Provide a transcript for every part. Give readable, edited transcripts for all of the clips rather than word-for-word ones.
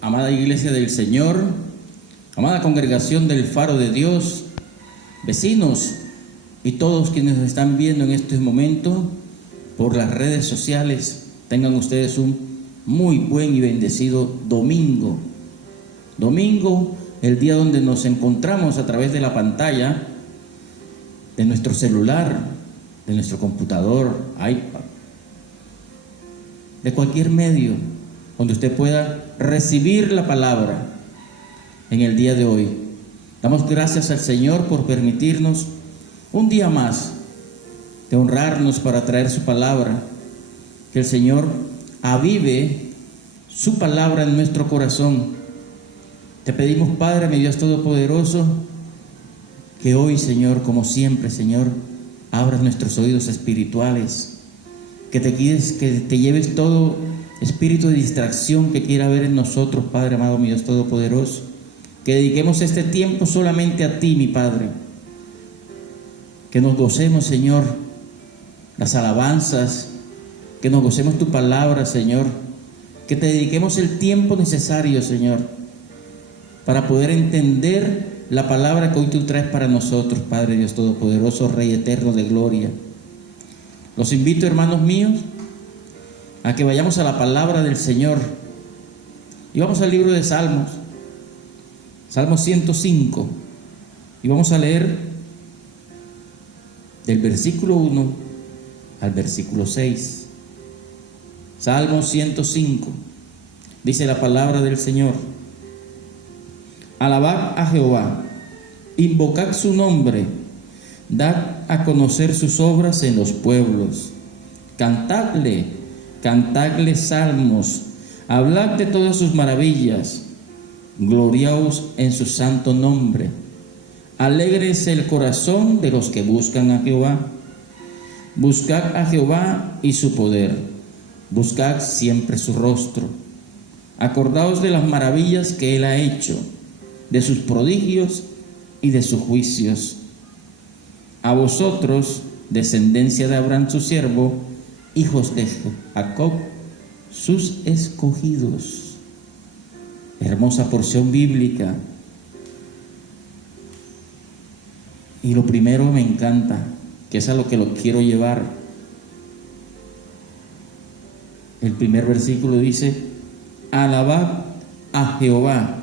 amada Iglesia del Señor, amada congregación del Faro de Dios, vecinos y todos quienes nos están viendo en este momento por las redes sociales, tengan ustedes un muy buen y bendecido domingo. Domingo, el día donde nos encontramos a través de la pantalla de nuestro celular, de nuestro computador, iPad, de cualquier medio donde usted pueda recibir la palabra en el día de hoy. Damos gracias al Señor por permitirnos un día más de honrarnos para traer su palabra. Que el Señor avive su palabra en nuestro corazón. Te pedimos, Padre, mi Dios Todopoderoso, que hoy, Señor, como siempre, Señor, abras nuestros oídos espirituales, que te lleves todo espíritu de distracción que quiera haber en nosotros, Padre amado, mi Dios Todopoderoso, que dediquemos este tiempo solamente a ti, mi Padre, que nos gocemos, Señor, las alabanzas, que nos gocemos tu palabra, Señor, que te dediquemos el tiempo necesario, Señor, para poder entender la palabra que hoy tú traes para nosotros, Padre Dios Todopoderoso, Rey eterno de gloria. Los invito, hermanos míos, a que vayamos a la palabra del Señor. Y vamos al libro de Salmos, Salmo 105, y vamos a leer del versículo 1 al versículo 6. Salmo 105, dice la palabra del Señor: Alabad a Jehová, invocad su nombre, dad a conocer sus obras en los pueblos, cantadle salmos, hablad de todas sus maravillas, gloriaos en su santo nombre. Alégrese el corazón de los que buscan a Jehová. Buscad a Jehová y su poder, buscad siempre su rostro. Acordaos de las maravillas que él ha hecho, de sus prodigios y de sus juicios. A vosotros, descendencia de Abraham su siervo, hijos de Jacob, sus escogidos. Hermosa porción bíblica. Y lo primero me encanta, que es a lo que lo quiero llevar. El primer versículo dice: alabad a Jehová,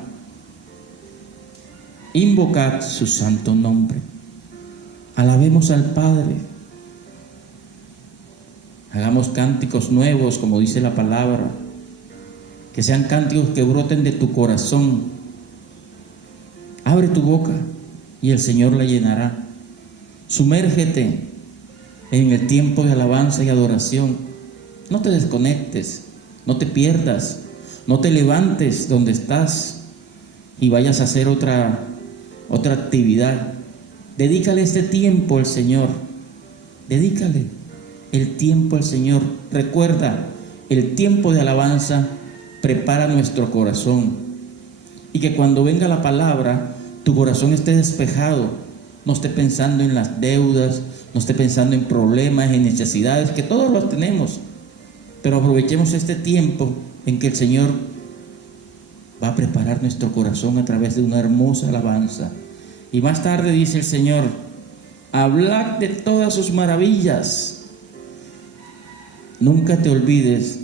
invocad su santo nombre. Alabemos al Padre. Hagamos cánticos nuevos, como dice la palabra, que sean cánticos que broten de tu corazón. Abre tu boca y el Señor la llenará. Sumérgete en el tiempo de alabanza y adoración. No te desconectes, no te pierdas, no te levantes donde estás y vayas a hacer otra actividad. Dedícale este tiempo al Señor. Dedícale el tiempo al Señor. Recuerda, el tiempo de alabanza prepara nuestro corazón, y que cuando venga la palabra, tu corazón esté despejado, no esté pensando en las deudas, no esté pensando en problemas, en necesidades, que todos los tenemos, pero aprovechemos este tiempo en que el Señor va a preparar nuestro corazón a través de una hermosa alabanza. Y más tarde dice el Señor: hablad de todas sus maravillas. Nunca te olvides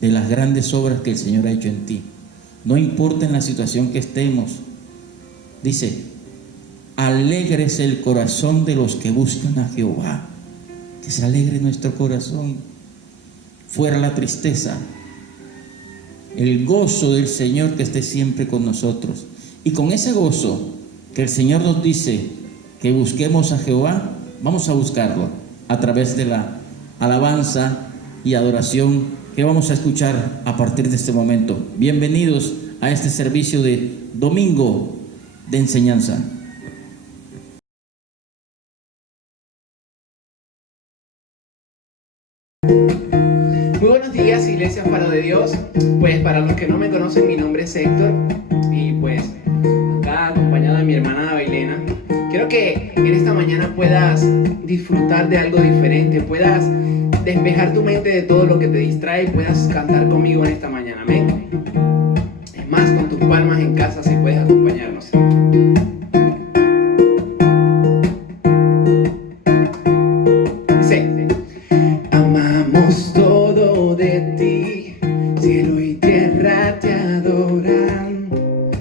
de las grandes obras que el Señor ha hecho en ti, no importa en la situación que estemos. Dice: alégrese el corazón de los que buscan a Jehová. Que se alegre nuestro corazón. Fuera la tristeza, el gozo del Señor que esté siempre con nosotros. Y con ese gozo que el Señor nos dice que busquemos a Jehová, vamos a buscarlo a través de la alabanza y adoración que vamos a escuchar a partir de este momento. Bienvenidos a este servicio de domingo de enseñanza. Muy buenos días, Iglesia Faro de Dios. Pues para los que no me conocen, mi nombre es Héctor, y pues acá acompañado de mi hermana Bailena. Quiero que en esta mañana puedas disfrutar de algo diferente, puedas despejar tu mente de todo lo que te distrae y puedas cantar conmigo en esta mañana. Amén. Es más, en casa, si puedes acompañarnos. Dice: amamos todo de ti, cielo y tierra te adoran,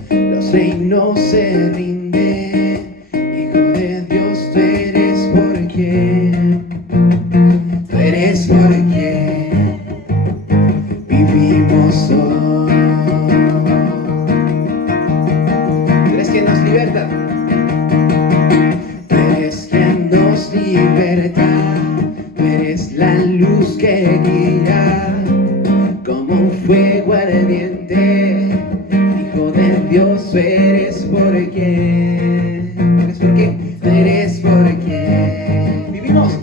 los reinos se rinden, Hijo de Dios tú eres por quien, tú eres por quien vivimos hoy. Tú eres quien nos liberta, tú eres quien nos liberta, tú eres la luz que guía como un fuego ardiente, Hijo de Dios tú eres por quien, tú eres por quien, tú eres por quien vivimos,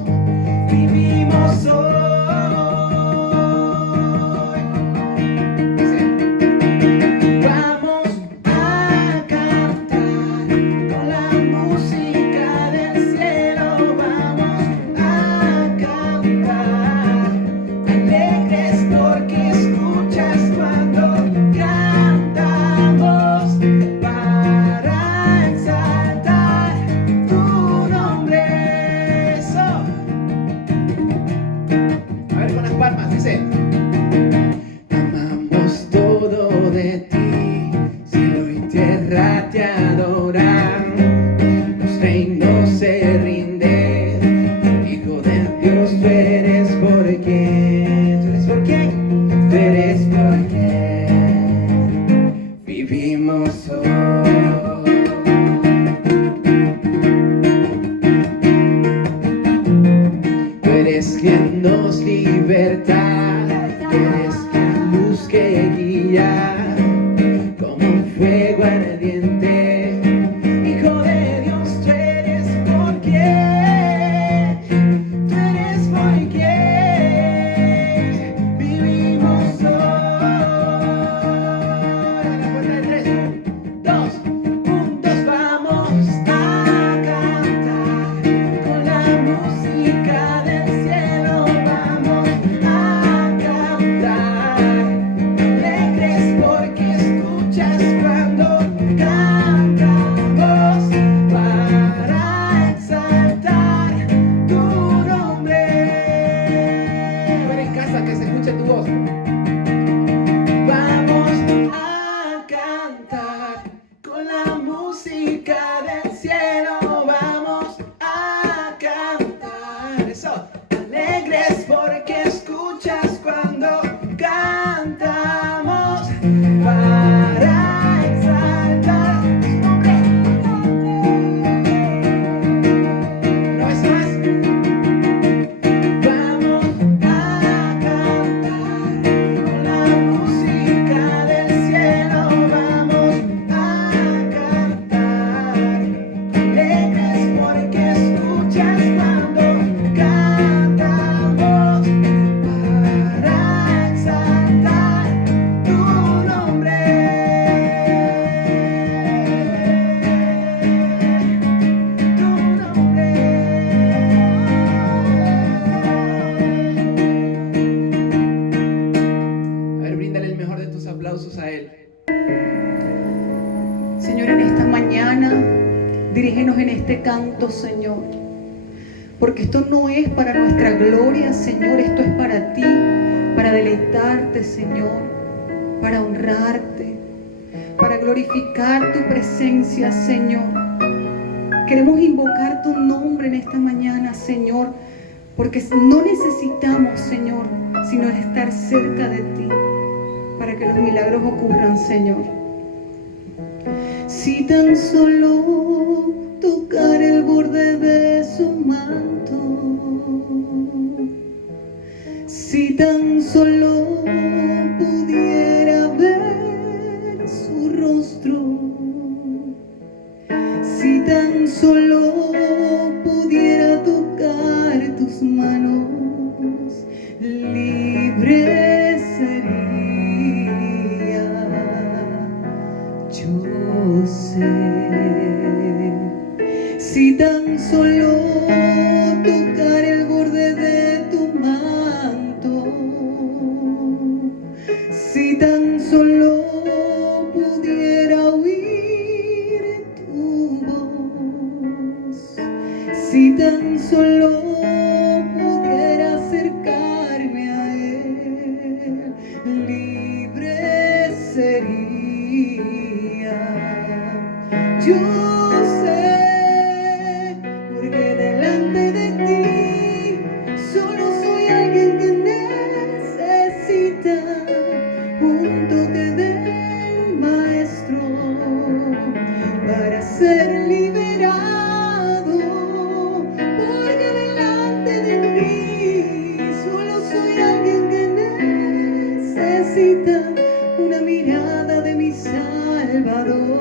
vivimos hoy. Dice: vamos a cantar con la música del cielo, vamos a cantar alegres porque escuchas cuando cantamos para exaltar tu nombre. Eso. A ver, con las palmas, dice: amamos todo de ti, cielo y tierra te adoran, los reinos se rinden, Hijo de Dios tú eres por quien, tú eres por quien, tú eres por quien vivimos hoy. Tú eres quien nos liberta, tú eres la luz que guía como un fuego ardiente, Hijo de Dios tú eres por quien, tú eres por quien vivimos hoy. A la cuenta de 3, 2, juntos vamos a cantar con la música del cielo, vamos a cantar alegres porque escuchas cuando cantamos para exaltar tu nombre. Ven en casa que se escuche tu voz. Vamos a cantar con la música del cielo, vamos a cantar eso, alegres porque escuchas cuando cantamos para exaltar tu nombre. Una vez más. Vamos a cantar con la música del cielo, vamos a cantar alegres porque escuchas cuando cantamos para exaltar tu nombre. Tu nombre. A ver, bríndale el mejor de tus aplausos a Él. Señor, en esta mañana, dirígenos en este canto, Señor, porque esto no es para nuestra gloria, Señor, esto es para ti, para deleitarte, Señor, para honrarte, para glorificar tu presencia, Señor. Queremos invocar tu nombre en esta mañana, Señor, porque no necesitamos, Señor, sino estar cerca de ti para que los milagros ocurran, Señor. Si tan solo tocar el borde de su manto, si tan solo pudiera ver su rostro, si tan solo pudiera tocar tus manos, libre sería. Yo sé, si tan solo tocar el borde de tu manto, si tan solo pudiera Yo sé, porque delante de ti solo soy alguien que necesita un toque del Maestro para ser liberado. Porque delante de ti solo soy alguien que necesita una mirada de mi Salvador.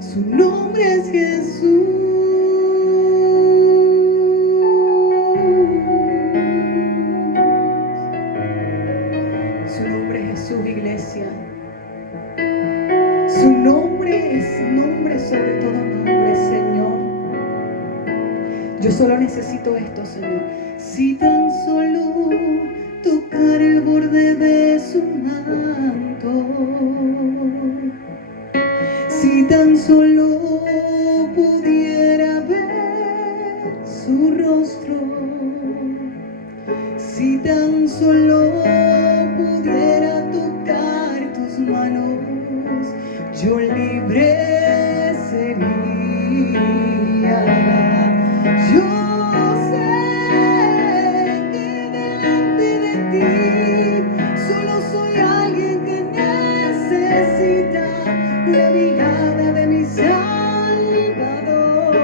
Su nombre es Jesús. Su nombre es Jesús, iglesia. Su nombre es nombre sobre todo nombre, Señor. Yo solo necesito esto, Señor. Si tan solo tocar el borde de su manto, si tan solo pudiera ver su rostro, si tan solo pudiera tocar tus manos, yo libre sería. Yo sé que delante de ti solo soy alguien que necesita una mirada de mi Salvador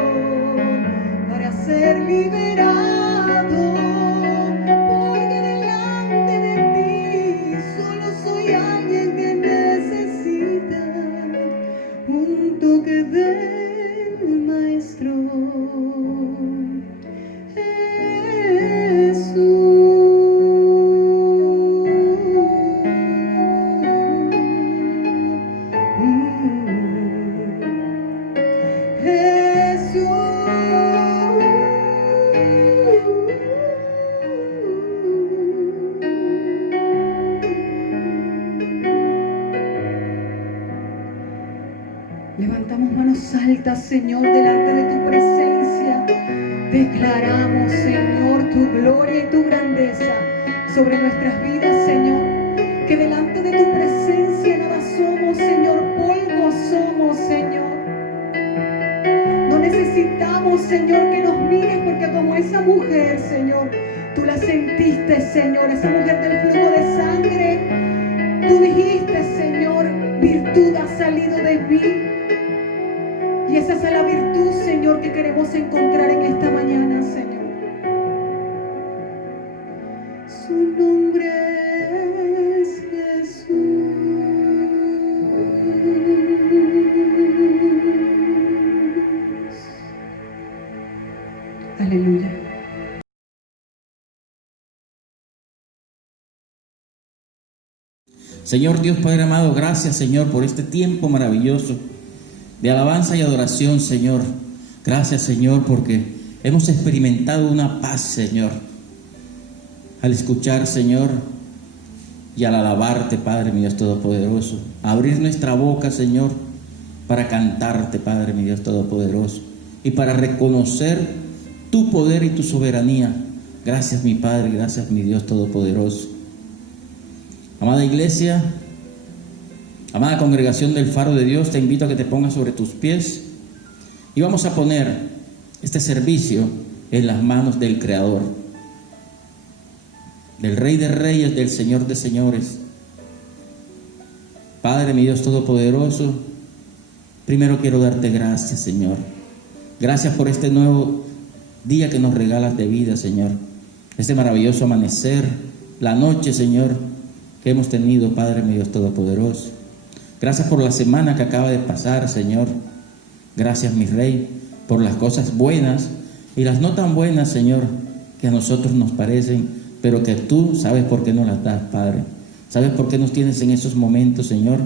para ser liberado. Porque delante de ti solo soy alguien que necesita un toque del Maestro. Levantamos manos altas, Señor, delante de tu presencia. Declaramos, Señor, tu gloria y tu grandeza sobre nuestras vidas, Señor. Que delante de tu presencia nada somos, Señor, polvo somos, Señor. No necesitamos, Señor, que nos mires, porque como esa mujer, Señor, tú la sentiste, Señor, esa mujer del flujo de sangre, tú dijiste, Señor, virtud ha salido de mí. Y esa es la virtud, Señor, que queremos encontrar en esta mañana, Señor. Su nombre es Jesús. Aleluya. Señor Dios Padre amado, gracias, Señor, por este tiempo maravilloso de alabanza y adoración, Señor. Gracias, Señor, porque hemos experimentado una paz, Señor, al escuchar, Señor, y al alabarte, Padre mi Dios Todopoderoso. Abrir nuestra boca, Señor, para cantarte, Padre mi Dios Todopoderoso, y para reconocer tu poder y tu soberanía. Gracias, mi Padre, gracias, mi Dios Todopoderoso. Amada iglesia, amada congregación del Faro de Dios, te invito a que te pongas sobre tus pies y vamos a poner este servicio en las manos del Creador, del Rey de Reyes, del Señor de Señores. Padre, mi Dios Todopoderoso, primero quiero darte gracias, Señor. Gracias por este nuevo día que nos regalas de vida, Señor. Este maravilloso amanecer, la noche, Señor, que hemos tenido, Padre, mi Dios Todopoderoso. Gracias por la semana que acaba de pasar, Señor. Gracias, mi Rey, por las cosas buenas y las no tan buenas, Señor, que a nosotros nos parecen, pero que tú sabes por qué nos las das, Padre. ¿Sabes por qué nos tienes en esos momentos, Señor?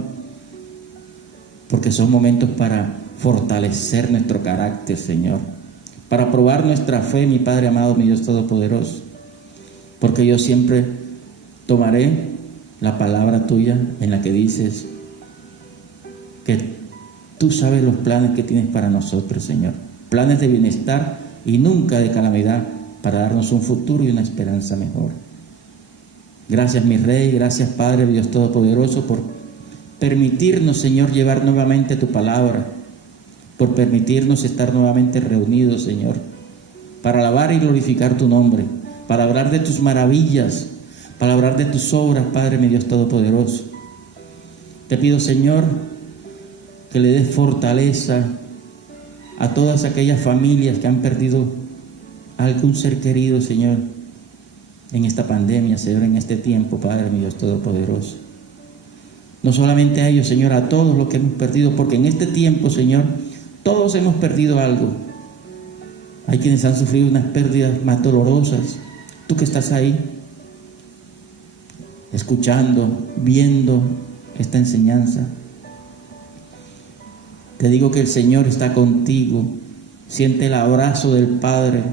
Porque son momentos para fortalecer nuestro carácter, Señor. Para probar nuestra fe, mi Padre amado, mi Dios Todopoderoso. Porque yo siempre tomaré la palabra tuya en la que dices que tú sabes los planes que tienes para nosotros, Señor. Planes de bienestar y nunca de calamidad, para darnos un futuro y una esperanza mejor. Gracias, mi Rey, gracias, Padre Dios Todopoderoso, por permitirnos, Señor, llevar nuevamente tu palabra, por permitirnos estar nuevamente reunidos, Señor, para alabar y glorificar tu nombre, para hablar de tus maravillas, para hablar de tus obras, Padre mi Dios Todopoderoso. Te pido, Señor, que le des fortaleza a todas aquellas familias que han perdido a algún ser querido, Señor, en esta pandemia, Señor, en este tiempo, Padre mi Dios Todopoderoso. No solamente a ellos, Señor, a todos los que hemos perdido, porque en este tiempo, Señor, todos hemos perdido algo. Hay quienes han sufrido unas pérdidas más dolorosas. Tú que estás ahí, escuchando, viendo esta enseñanza, te digo que el Señor está contigo. Siente el abrazo del Padre.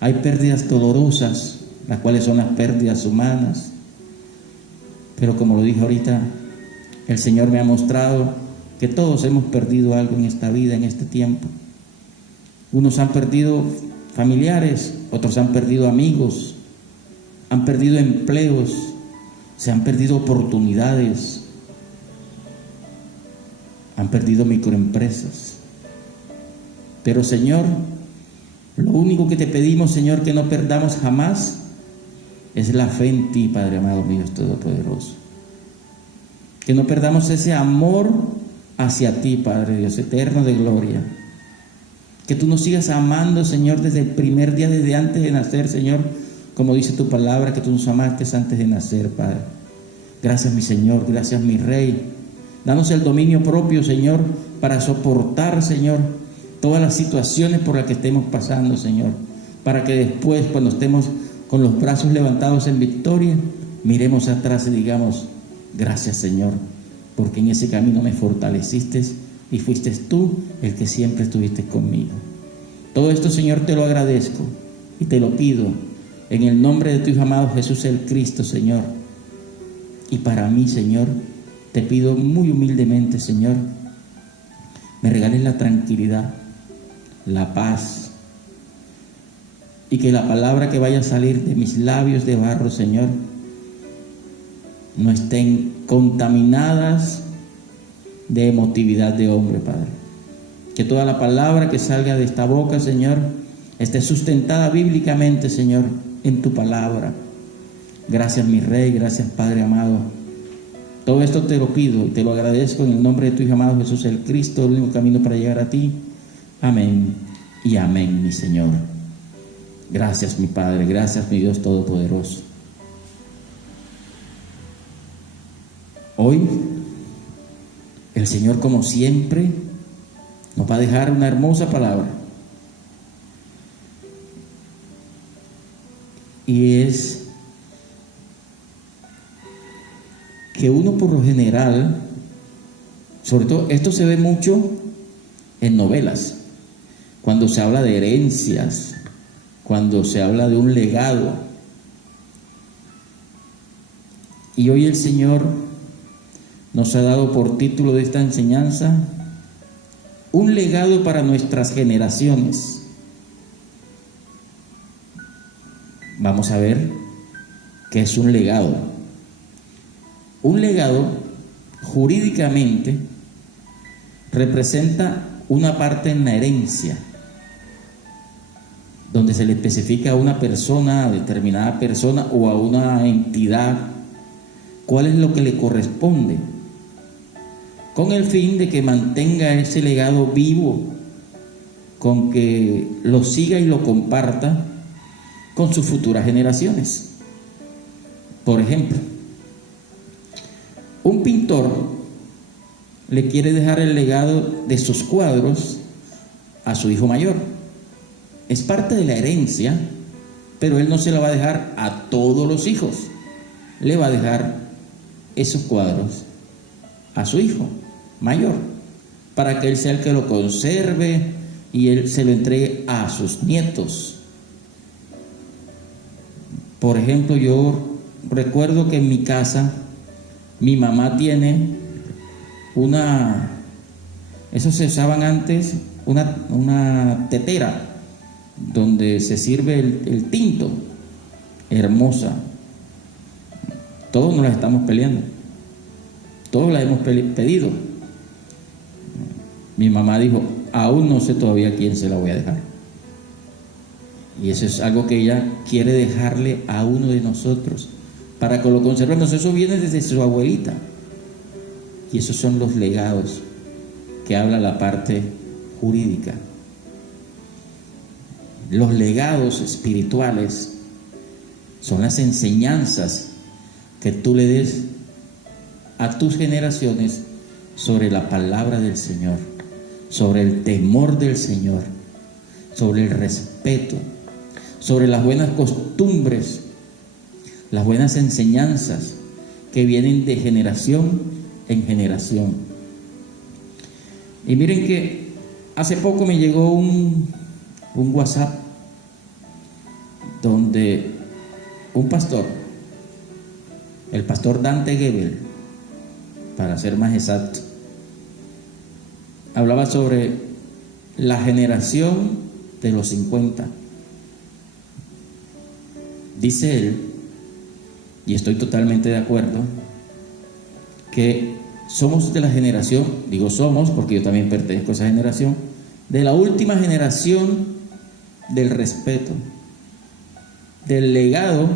Hay pérdidas dolorosas, las cuales son las pérdidas humanas. Pero como lo dije ahorita, el Señor me ha mostrado que todos hemos perdido algo en esta vida, en este tiempo. Unos han perdido familiares, otros han perdido amigos, han perdido empleos, se han perdido oportunidades, han perdido microempresas. Pero, Señor, lo único que te pedimos, Señor, que no perdamos jamás es la fe en ti, Padre amado mío, Dios Todopoderoso. Que no perdamos ese amor hacia ti, Padre Dios eterno de gloria. Que tú nos sigas amando, Señor, desde el primer día, desde antes de nacer, Señor, como dice tu palabra, que tú nos amaste antes de nacer, Padre. Gracias, mi Señor, gracias, mi Rey. Danos el dominio propio, Señor, para soportar, Señor, todas las situaciones por las que estemos pasando, Señor, para que después, cuando estemos con los brazos levantados en victoria, miremos atrás y digamos: gracias, Señor, porque en ese camino me fortaleciste y fuiste tú el que siempre estuviste conmigo. Todo esto, Señor, te lo agradezco y te lo pido en el nombre de tu Hijo amado Jesús el Cristo, Señor. Y para mí, Señor, te pido muy humildemente, Señor, me regales la tranquilidad, la paz, y que la palabra que vaya a salir de mis labios de barro, Señor, no estén contaminadas de emotividad de hombre, Padre. Que toda la palabra que salga de esta boca, Señor, esté sustentada bíblicamente, Señor, en tu palabra. Gracias, mi Rey, gracias, Padre amado. Todo esto te lo pido y te lo agradezco en el nombre de tu Hijo amado Jesús el Cristo, el único camino para llegar a ti. Amén y amén, mi Señor. Gracias, mi Padre, gracias, mi Dios Todopoderoso. Hoy, el Señor, como siempre, nos va a dejar una hermosa palabra. Y es que uno, por lo general, sobre todo esto se ve mucho en novelas, cuando se habla de herencias, cuando se habla de un legado. Y hoy el Señor nos ha dado por título de esta enseñanza: un legado para nuestras generaciones. Vamos a ver qué es un legado. Un legado, jurídicamente, representa una parte en la herencia, donde se le especifica a una persona, a determinada persona o a una entidad, cuál es lo que le corresponde, con el fin de que mantenga ese legado vivo, con que lo siga y lo comparta con sus futuras generaciones. Por ejemplo, un pintor le quiere dejar el legado de sus cuadros a su hijo mayor. Es parte de la herencia, pero él no se la va a dejar a todos los hijos. Le va a dejar esos cuadros a su hijo mayor, para que él sea el que lo conserve y él se lo entregue a sus nietos. Por ejemplo, yo recuerdo que en mi casa mi mamá tiene eso se usaban antes, una tetera donde se sirve el tinto, hermosa. Todos nos la estamos peleando. Todos la hemos pedido. Mi mamá dijo, aún no sé todavía a quién se la voy a dejar. Y eso es algo que ella quiere dejarle a uno de nosotros para que lo conservemos. Eso viene desde su abuelita. Y esos son los legados que habla la parte jurídica. Los legados espirituales son las enseñanzas que tú le des a tus generaciones sobre la palabra del Señor, sobre el temor del Señor, sobre el respeto, sobre las buenas costumbres, las buenas enseñanzas que vienen de generación en generación. Y miren que hace poco me llegó un WhatsApp donde un pastor, el pastor Dante Gebel, para ser más exacto, hablaba sobre la generación de los 50. Dice él, y estoy totalmente de acuerdo, que somos de la generación, digo somos porque yo también pertenezco a esa generación, de la última generación del respeto, del legado.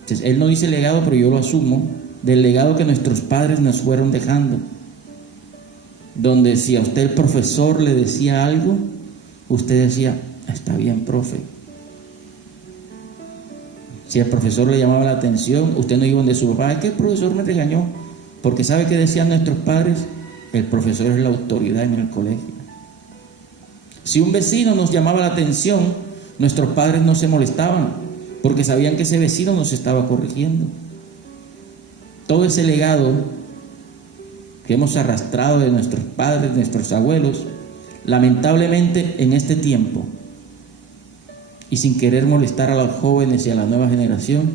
Entonces, él no dice legado, pero yo lo asumo, del legado que nuestros padres nos fueron dejando, donde si a usted el profesor le decía algo, usted decía, está bien, profe. Si el profesor le llamaba la atención, usted no iba donde su papá, es que el profesor me regañó, porque ¿sabe qué decían nuestros padres? El profesor es la autoridad en el colegio. Si un vecino nos llamaba la atención, nuestros padres no se molestaban, porque sabían que ese vecino nos estaba corrigiendo. Todo ese legado que hemos arrastrado de nuestros padres, de nuestros abuelos, lamentablemente en este tiempo, y sin querer molestar a los jóvenes y a la nueva generación,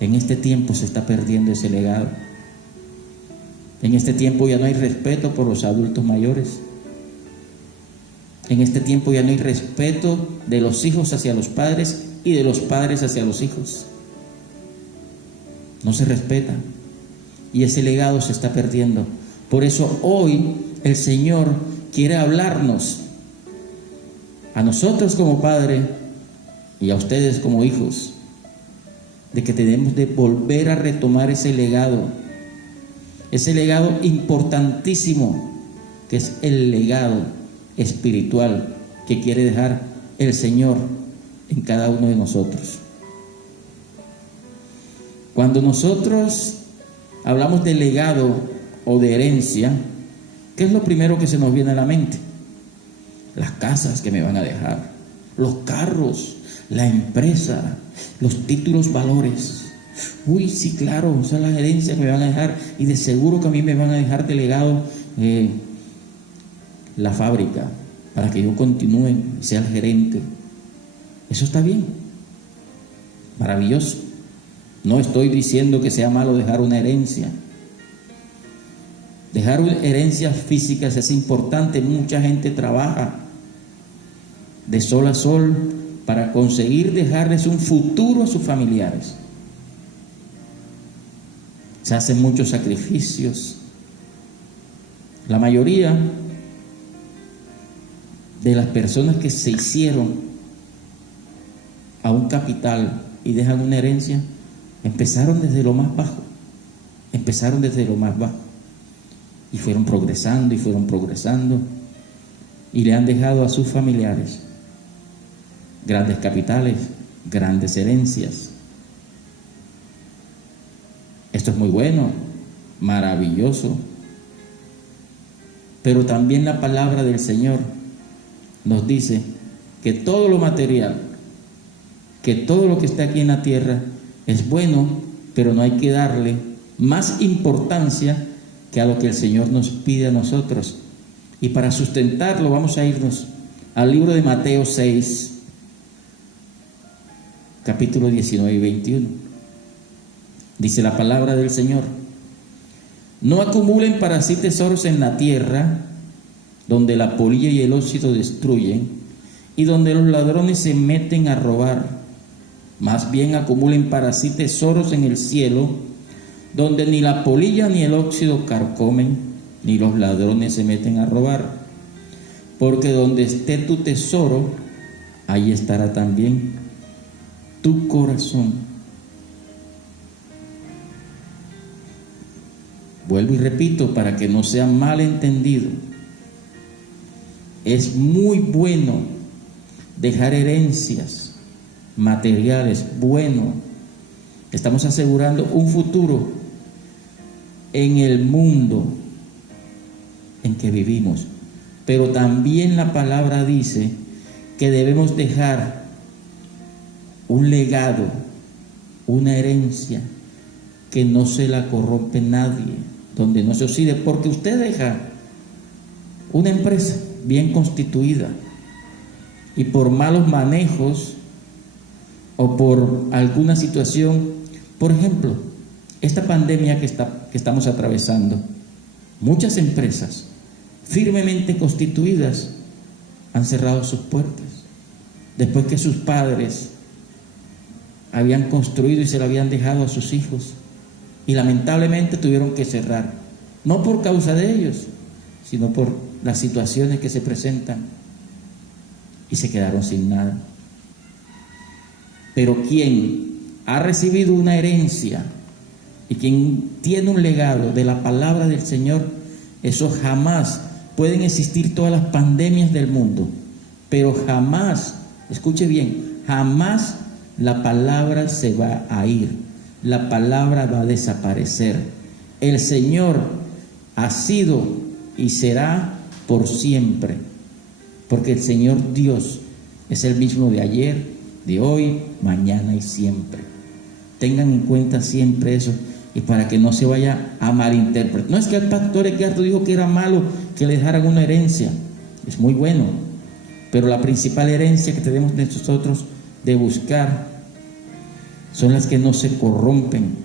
en este tiempo se está perdiendo ese legado. En este tiempo ya no hay respeto por los adultos mayores. En este tiempo ya no hay respeto de los hijos hacia los padres y de los padres hacia los hijos. No se respeta. Y ese legado se está perdiendo. Por eso hoy el Señor quiere hablarnos a nosotros como padre y a ustedes como hijos, de que tenemos de volver a retomar ese legado importantísimo, que es el legado espiritual que quiere dejar el Señor en cada uno de nosotros. Cuando nosotros hablamos de legado o de herencia, ¿qué es lo primero que se nos viene a la mente? Las casas que me van a dejar, los carros, la empresa, los títulos valores. Uy, sí, claro, son las herencias que me van a dejar, y de seguro que a mí me van a dejar de legado la fábrica para que yo continúe y sea el gerente. Eso está bien, maravilloso. No estoy diciendo que sea malo dejar una herencia. Dejar herencias físicas es importante. Mucha gente trabaja de sol a sol para conseguir dejarles un futuro a sus familiares. Se hacen muchos sacrificios. La mayoría de las personas que se hicieron a un capital y dejan una herencia, empezaron desde lo más bajo. Y fueron progresando y le han dejado a sus familiares grandes capitales, grandes herencias. Esto es muy bueno, maravilloso. Pero también la palabra del Señor nos dice que todo lo material, que todo lo que está aquí en la tierra es bueno, pero no hay que darle más importancia que a lo que el Señor nos pide a nosotros. Y para sustentarlo vamos a irnos al libro de Mateo 6, capítulo 19 y 21. Dice la palabra del Señor: no acumulen para sí tesoros en la tierra, donde la polilla y el óxido destruyen, y donde los ladrones se meten a robar. Más bien acumulen para sí tesoros en el cielo, donde ni la polilla ni el óxido carcomen, ni los ladrones se meten a robar. Porque donde esté tu tesoro, ahí estará también tu corazón. Vuelvo y repito para que no sea mal entendido. Es muy bueno dejar herencias materiales, bueno. Estamos asegurando un futuro en el mundo en que vivimos. Pero también la palabra dice que debemos dejar un legado, una herencia que no se la corrompe nadie, donde no se oxide, porque usted deja una empresa bien constituida y por malos manejos o por alguna situación, por ejemplo, esta pandemia que estamos atravesando, muchas empresas firmemente constituidas han cerrado sus puertas después que sus padres habían construido y se lo habían dejado a sus hijos, y lamentablemente tuvieron que cerrar, no por causa de ellos, sino por las situaciones que se presentan, y se quedaron sin nada. Pero quien ha recibido una herencia y quien tiene un legado de la palabra del Señor, eso jamás, pueden existir todas las pandemias del mundo, pero jamás, escuche bien, jamás la palabra se va a ir, la palabra va a desaparecer. El Señor ha sido y será por siempre, porque el Señor Dios es el mismo de ayer, de hoy, mañana y siempre. Tengan en cuenta siempre eso, y para que no se vaya a malinterpretar. No es que el pastor Edgardo dijo que era malo que le dejaran una herencia, es muy bueno, pero la principal herencia que tenemos nosotros de buscar son las que no se corrompen,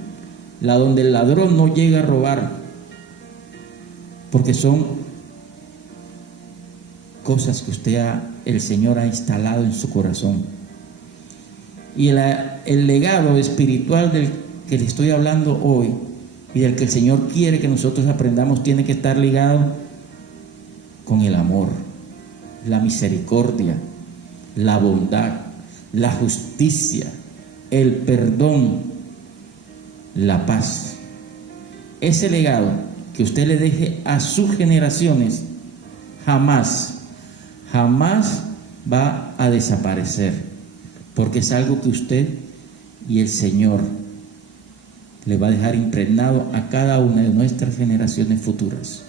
la donde el ladrón no llega a robar, porque son cosas que el Señor ha instalado en su corazón. Y el legado espiritual del que le estoy hablando hoy y del que el Señor quiere que nosotros aprendamos tiene que estar ligado con el amor, la misericordia, la bondad, la justicia, el perdón, la paz. Ese legado que usted le deje a sus generaciones jamás va a desaparecer, porque es algo que usted y el Señor le va a dejar impregnado a cada una de nuestras generaciones futuras.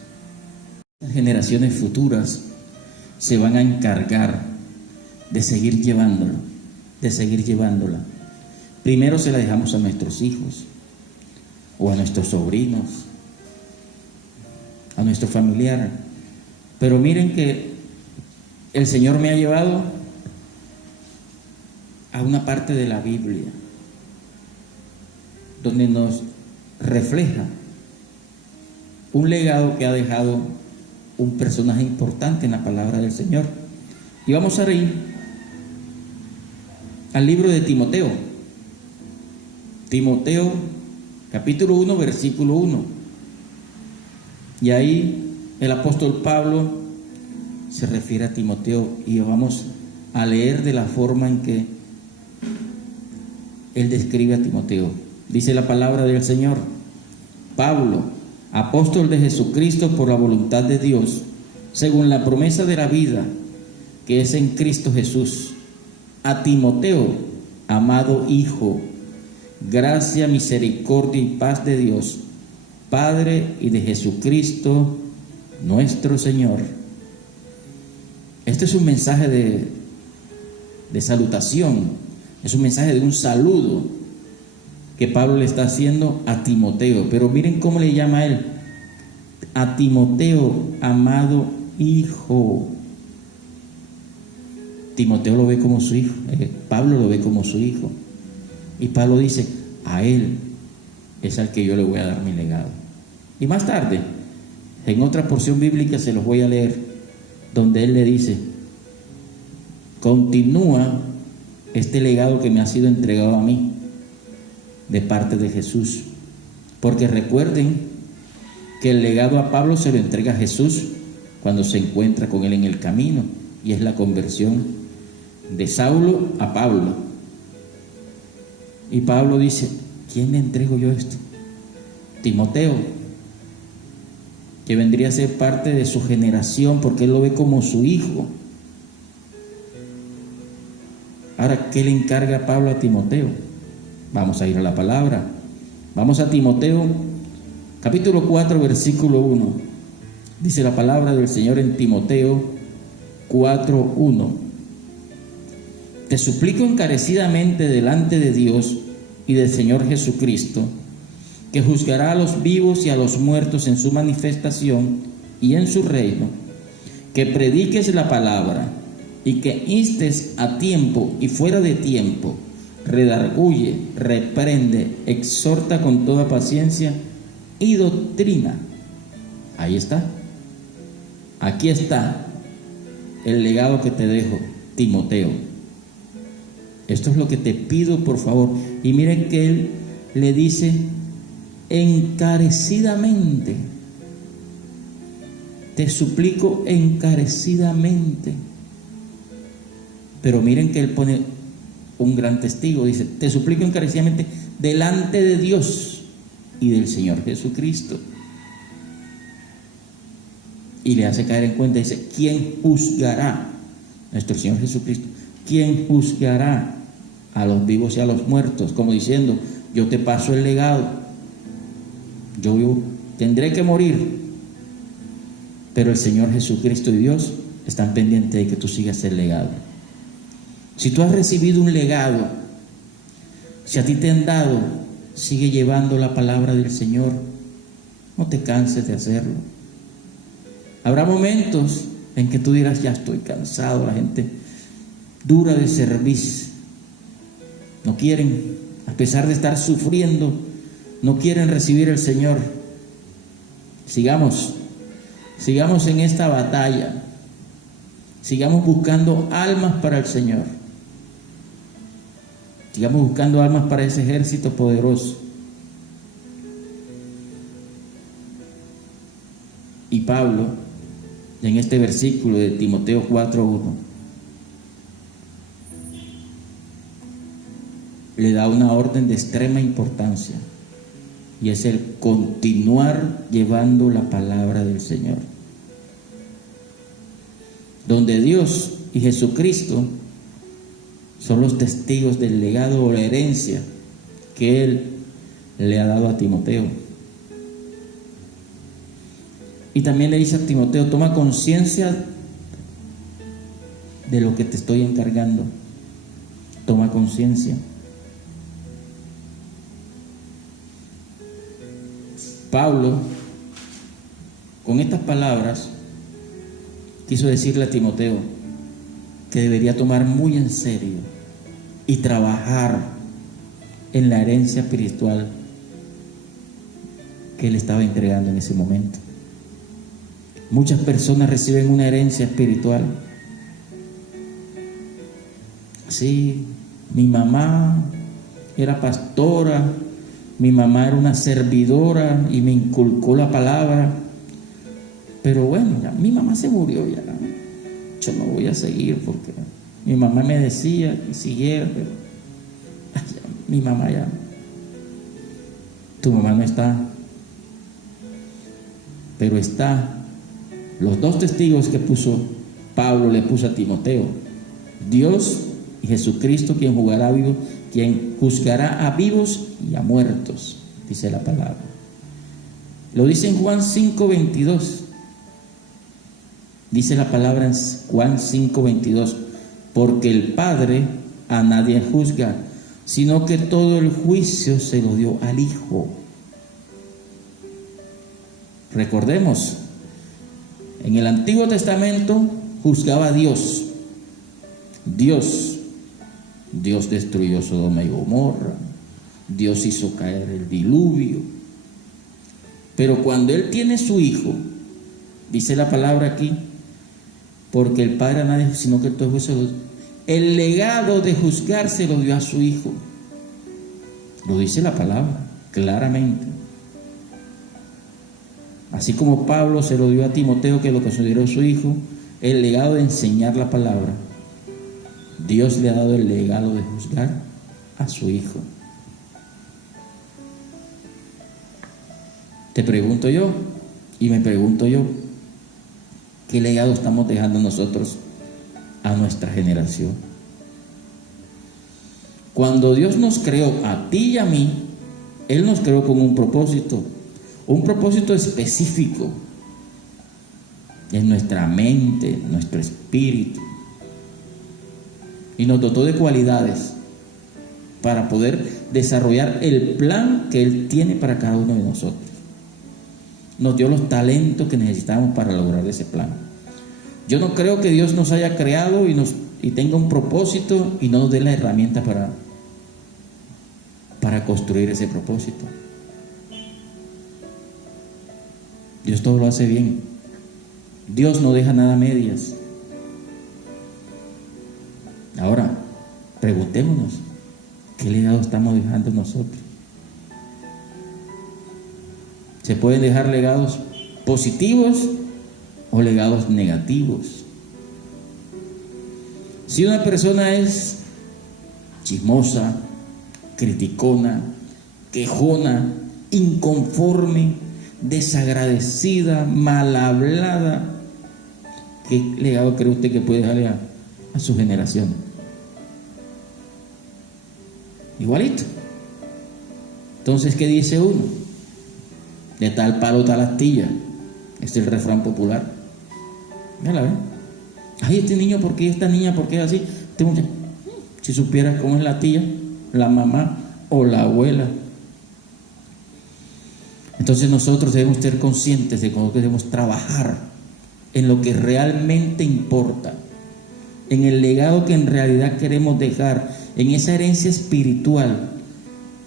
Las generaciones futuras se van a encargar de seguir llevándola. Primero se la dejamos a nuestros hijos o a nuestros sobrinos, a nuestro familiar. Pero miren que el Señor me ha llevado a una parte de la Biblia donde nos refleja un legado que ha dejado un personaje importante en la palabra del Señor. Y vamos a ir al libro de Timoteo. Timoteo, capítulo 1, versículo 1. Y ahí el apóstol Pablo se refiere a Timoteo, y vamos a leer de la forma en que él describe a Timoteo. Dice la palabra del Señor: Pablo, apóstol de Jesucristo por la voluntad de Dios, según la promesa de la vida que es en Cristo Jesús, a Timoteo, amado hijo, gracia, misericordia y paz de Dios, Padre, y de Jesucristo nuestro Señor. Este es un mensaje de salutación, es un mensaje de un saludo que Pablo le está haciendo a Timoteo. Pero miren cómo le llama a él: a Timoteo, amado hijo. Timoteo lo ve como su hijo, Pablo lo ve como su hijo, y Pablo dice: a él es al que yo le voy a dar mi legado. Y más tarde, en otra porción bíblica se los voy a leer, donde él le dice: continúa este legado que me ha sido entregado a mí de parte de Jesús, Porque recuerden que el legado a Pablo se lo entrega Jesús cuando se encuentra con él en el camino, y es la conversión de Saulo a Pablo. Y Pablo dice: ¿quién le entrego yo esto? Timoteo, que vendría a ser parte de su generación, porque él lo ve como su hijo. Ahora, ¿qué le encarga Pablo a Timoteo? Vamos a ir a la palabra. Vamos a Timoteo, capítulo 4, versículo 1. Dice la palabra del Señor en Timoteo 4:1. Te suplico encarecidamente delante de Dios y del Señor Jesucristo, que juzgará a los vivos y a los muertos en su manifestación y en su reino, que prediques la palabra y que instes a tiempo y fuera de tiempo, redarguye, reprende, exhorta con toda paciencia y doctrina. Ahí está. Aquí está el legado que te dejo, Timoteo. Esto es lo que te pido, por favor. Y miren que él le dice encarecidamente. Te suplico encarecidamente. Pero miren que él pone un gran testigo. Dice: te suplico encarecidamente delante de Dios y del Señor Jesucristo. Y le hace caer en cuenta. Dice: ¿quién juzgará? Nuestro Señor Jesucristo. ¿Quién juzgará a los vivos y a los muertos? Como diciendo: yo te paso el legado. Yo tendré que morir, pero el Señor Jesucristo y Dios están pendientes de que tú sigas el legado. Si tú has recibido un legado, si a ti te han dado, sigue llevando la palabra del Señor. No te canses de hacerlo. Habrá momentos en que tú dirás: ya estoy cansado. La gente dura de servicio, no quieren, a pesar de estar sufriendo, no quieren recibir el Señor. Sigamos en esta batalla, sigamos buscando almas para el Señor, sigamos buscando almas para ese ejército poderoso. Y Pablo, en este versículo de Timoteo 4:1, le da una orden de extrema importancia, y es el continuar llevando la palabra del Señor, donde Dios y Jesucristo son los testigos del legado o la herencia que Él le ha dado a Timoteo. Y también le dice a Timoteo: toma conciencia de lo que te estoy encargando. Toma conciencia. Pablo, con estas palabras, quiso decirle a Timoteo que debería tomar muy en serio y trabajar en la herencia espiritual que él estaba entregando en ese momento. Muchas personas reciben una herencia espiritual. Sí, mi mamá era pastora, mi mamá era una servidora y me inculcó la palabra, pero bueno, ya mi mamá se murió, ya yo no voy a seguir porque mi mamá me decía que siguiera, pero ya, mi mamá ya, tu mamá no está, pero está. Los dos testigos que Pablo le puso a Timoteo: Dios y Jesucristo, quien juzgará a vivos y a muertos, dice la palabra. Lo dice en Juan 5:22. Dice la palabra en Juan 5:22: porque el Padre a nadie juzga, sino que todo el juicio se lo dio al Hijo. Recordemos, en el Antiguo Testamento juzgaba a Dios. Dios destruyó Sodoma y Gomorra. Dios hizo caer el diluvio. Pero cuando Él tiene su Hijo, dice la palabra aquí: porque el Padre a nadie, sino que todo eso, el legado de juzgar se lo dio a su Hijo. Lo dice la palabra claramente. Así como Pablo se lo dio a Timoteo, que lo consideró su hijo, el legado de enseñar la palabra, Dios le ha dado el legado de juzgar a su hijo. Te pregunto yo, y me pregunto yo, ¿qué legado estamos dejando nosotros a nuestra generación? Cuando Dios nos creó a ti y a mí, Él nos creó con un propósito específico en nuestra mente, nuestro espíritu, y nos dotó de cualidades para poder desarrollar el plan que Él tiene para cada uno de nosotros. Nos dio los talentos que necesitamos para lograr ese plan. Yo no creo que Dios nos haya creado y tenga un propósito y no nos dé la herramienta para construir ese propósito. Dios todo lo hace bien. Dios no deja nada a medias. Ahora, preguntémonos, ¿qué legado estamos dejando nosotros? Se pueden dejar legados positivos o legados negativos. Si una persona es chismosa, criticona, quejona, inconforme, desagradecida, mal hablada, ¿qué legado cree usted que puede dejarle a su generación? Igualito. Entonces, ¿qué dice uno? De tal palo, tal astilla. Este es el refrán popular. Mira, ¿ves? Ay, este niño, ¿por qué? Esta niña, ¿por qué así? Si supieras cómo es la tía, la mamá o la abuela. Entonces nosotros debemos ser conscientes de cómo debemos trabajar en lo que realmente importa, en el legado que en realidad queremos dejar, en esa herencia espiritual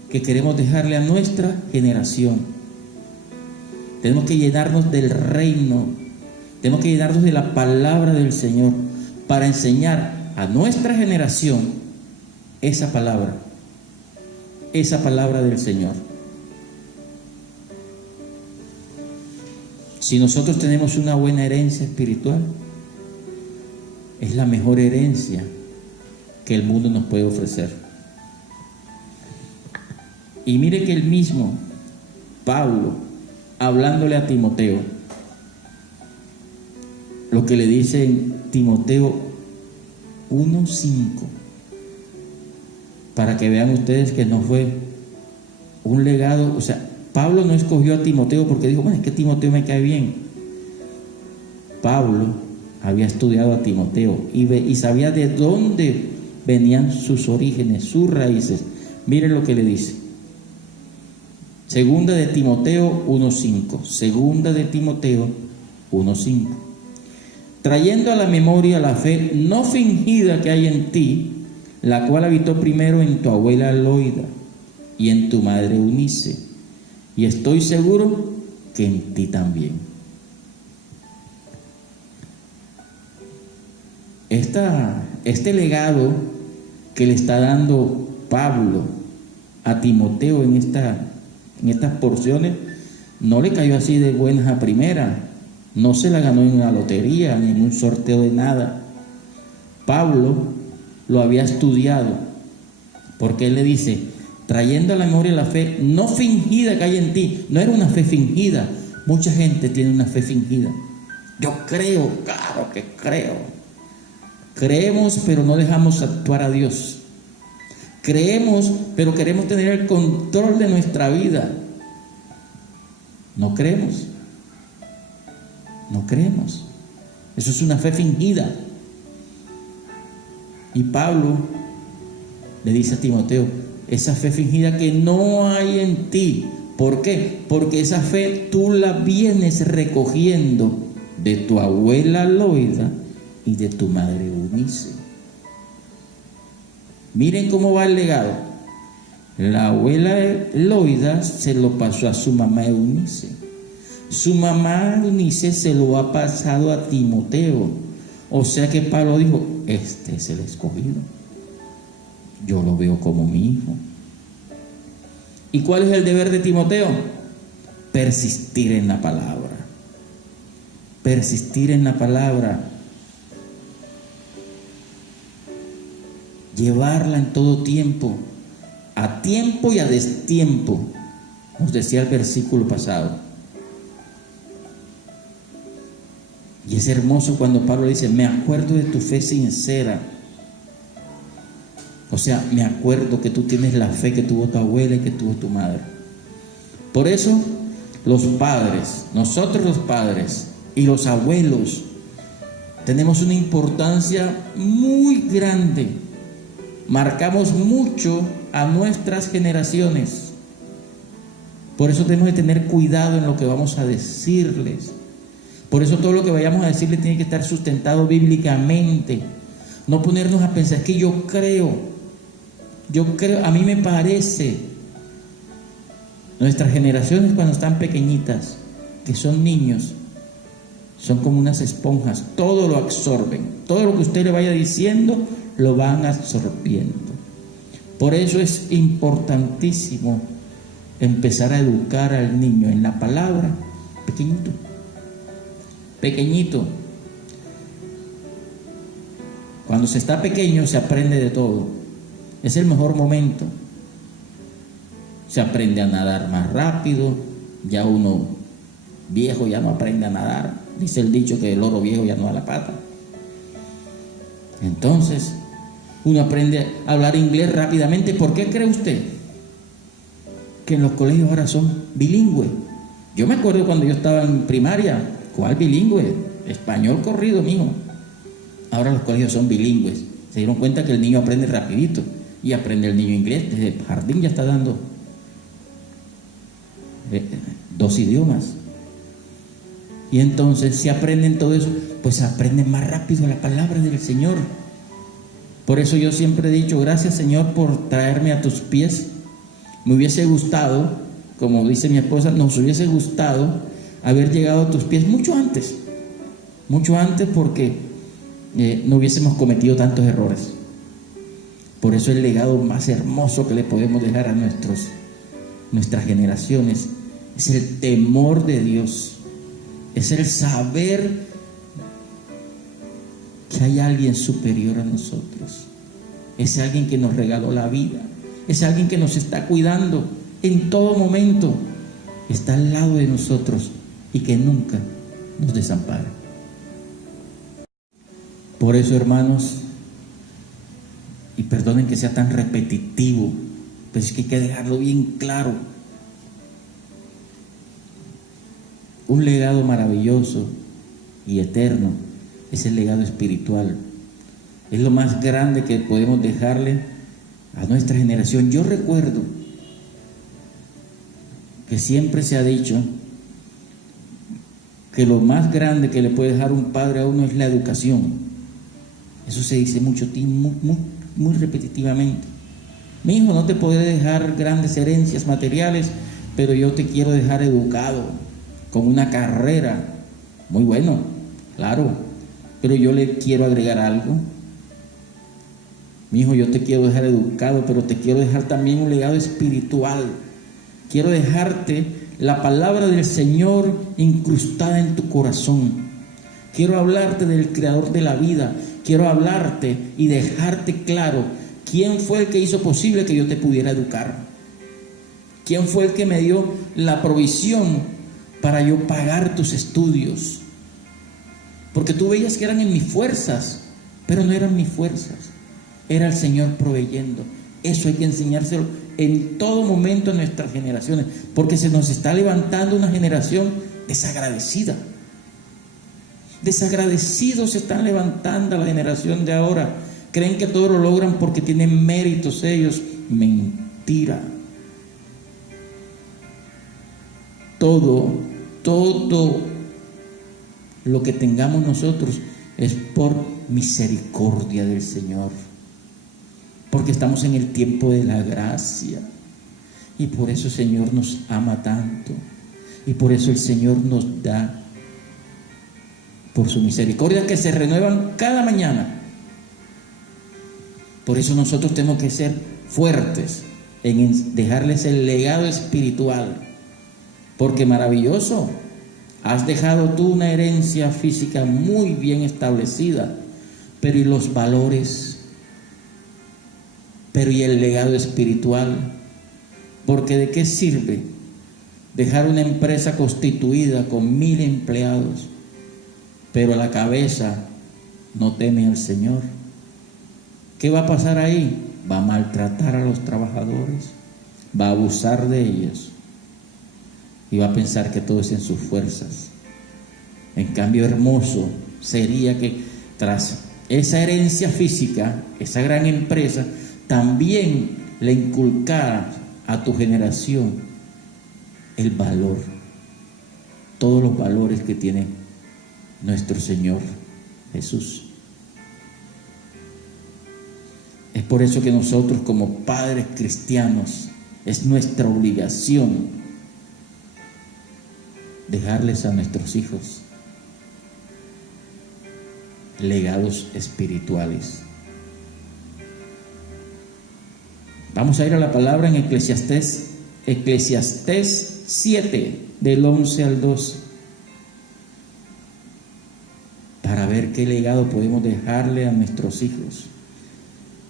que queremos dejarle a nuestra generación. Tenemos que llenarnos del reino, tenemos que llenarnos de la palabra del Señor para enseñar a nuestra generación esa palabra del Señor. Si nosotros tenemos una buena herencia espiritual, es la mejor herencia que el mundo nos puede ofrecer. Y mire que el mismo Pablo, hablándole a Timoteo, lo que le dice en Timoteo 1:5, para que vean ustedes que no fue un legado. O sea, Pablo no escogió a Timoteo porque dijo, bueno, es que Timoteo me cae bien. Pablo había estudiado a Timoteo y sabía de dónde venían sus orígenes, sus raíces. Miren lo que le dice. Segunda de Timoteo 1:5. Segunda de Timoteo 1:5. Trayendo a la memoria la fe no fingida que hay en ti, la cual habitó primero en tu abuela Loida y en tu madre Eunice, y estoy seguro que en ti también. Este legado que le está dando Pablo a Timoteo en estas porciones, no le cayó así de buenas a primera, no se la ganó en una lotería ni en un sorteo de nada. Pablo lo había estudiado, porque él le dice, trayendo a la memoria la fe no fingida que hay en ti. No era una fe fingida. Mucha gente tiene una fe fingida. Yo creo, claro que creo. Creemos, pero no dejamos actuar a Dios. Creemos, pero queremos tener el control de nuestra vida. No creemos. No creemos. Eso es una fe fingida. Y Pablo le dice a Timoteo, esa fe fingida que no hay en ti. ¿Por qué? Porque esa fe tú la vienes recogiendo de tu abuela Loida y de tu madre Eunice. Miren cómo va el legado. La abuela Loida se lo pasó a su mamá Eunice. Su mamá Eunice se lo ha pasado a Timoteo. O sea que Pablo dijo, este es el escogido. Yo lo veo como mi hijo. ¿Y cuál es el deber de Timoteo? persistir en la palabra. Persistir en la palabra. Llevarla en todo tiempo, a tiempo y a destiempo, nos decía el versículo pasado. Y es hermoso cuando Pablo dice: me acuerdo de tu fe sincera. O sea, me acuerdo que tú tienes la fe que tuvo tu abuela y que tuvo tu madre. Por eso los padres, nosotros los padres y los abuelos, tenemos una importancia muy grande. Marcamos mucho a nuestras generaciones. Por eso tenemos que tener cuidado en lo que vamos a decirles. Por eso todo lo que vayamos a decirles tiene que estar sustentado bíblicamente. No ponernos a pensar: es que yo creo, a mí me parece. Nuestras generaciones, cuando están pequeñitas, que son niños, son como unas esponjas, todo lo absorben, todo lo que usted le vaya diciendo lo van absorbiendo. Por eso es importantísimo empezar a educar al niño en la palabra, pequeñito. Cuando se está pequeño se aprende de todo. Es el mejor momento. Se aprende a nadar más rápido. Ya uno viejo ya no aprende a nadar. Dice el dicho que el loro viejo ya no da la pata. Entonces uno aprende a hablar inglés rápidamente. ¿Por qué cree usted que en los colegios ahora son bilingües? Yo me acuerdo cuando yo estaba en primaria. ¿Cuál bilingüe? Español corrido, mijo. Ahora los colegios son bilingües. Se dieron cuenta que el niño aprende rapidito. Y aprende el niño inglés. Desde el jardín ya está dando 2 idiomas. Y entonces, si aprenden todo eso, pues aprenden más rápido la palabra del Señor. Por eso yo siempre he dicho: gracias, Señor, por traerme a tus pies. Me hubiese gustado, como dice mi esposa, nos hubiese gustado haber llegado a tus pies mucho antes, porque no hubiésemos cometido tantos errores. Por eso el legado más hermoso que le podemos dejar a nuestras generaciones es el temor de Dios, es el saber que hay alguien superior a nosotros, es alguien que nos regaló la vida, es alguien que nos está cuidando en todo momento, está al lado de nosotros y que nunca nos desampara. Por eso, hermanos, y perdonen que sea tan repetitivo, pero es que hay que dejarlo bien claro. Un legado maravilloso y eterno es el legado espiritual. Es lo más grande que podemos dejarle a nuestra generación. Yo recuerdo que siempre se ha dicho que lo más grande que le puede dejar un padre a uno es la educación. Eso se dice mucho, muy repetitivamente. Mi hijo, no te podré dejar grandes herencias materiales, pero yo te quiero dejar educado, con una carrera. Muy bueno, claro, pero yo le quiero agregar algo. Mi hijo, yo te quiero dejar educado, pero te quiero dejar también un legado espiritual. Quiero dejarte la palabra del Señor incrustada en tu corazón. Quiero hablarte del Creador de la vida. Quiero hablarte y dejarte claro quién fue el que hizo posible que yo te pudiera educar. ¿Quién fue el que me dio la provisión para yo pagar tus estudios? Porque tú veías que eran en mis fuerzas, pero no eran mis fuerzas. Era el Señor proveyendo. Eso hay que enseñárselo en todo momento a nuestras generaciones, porque se nos está levantando una generación desagradecida. Desagradecidos se están levantando la generación de ahora. Creen que todo lo logran porque tienen méritos ellos. Mentira. Todo lo que tengamos nosotros es por misericordia del Señor, porque estamos en el tiempo de la gracia, y por eso el Señor nos ama tanto, y por eso el Señor nos da, por su misericordia que se renuevan cada mañana. Por eso nosotros tenemos que ser fuertes en dejarles el legado espiritual, Porque maravilloso, has dejado tú una herencia física muy bien establecida, pero ¿y los valores? Pero ¿y el legado espiritual? Porque ¿de qué sirve dejar una empresa constituida con 1000 empleados, pero la cabeza no teme al Señor? ¿Qué va a pasar ahí? Va a maltratar a los trabajadores, va a abusar de ellos y va a pensar que todo es en sus fuerzas. En cambio, hermoso sería que tras esa herencia física, esa gran empresa, también le inculcara a tu generación el valor, todos los valores que tiene nuestro Señor Jesús. Es por eso que nosotros como padres cristianos es nuestra obligación dejarles a nuestros hijos legados espirituales. Vamos a ir a la palabra en Eclesiastés 7, del 11 al 12, para ver qué legado podemos dejarle a nuestros hijos,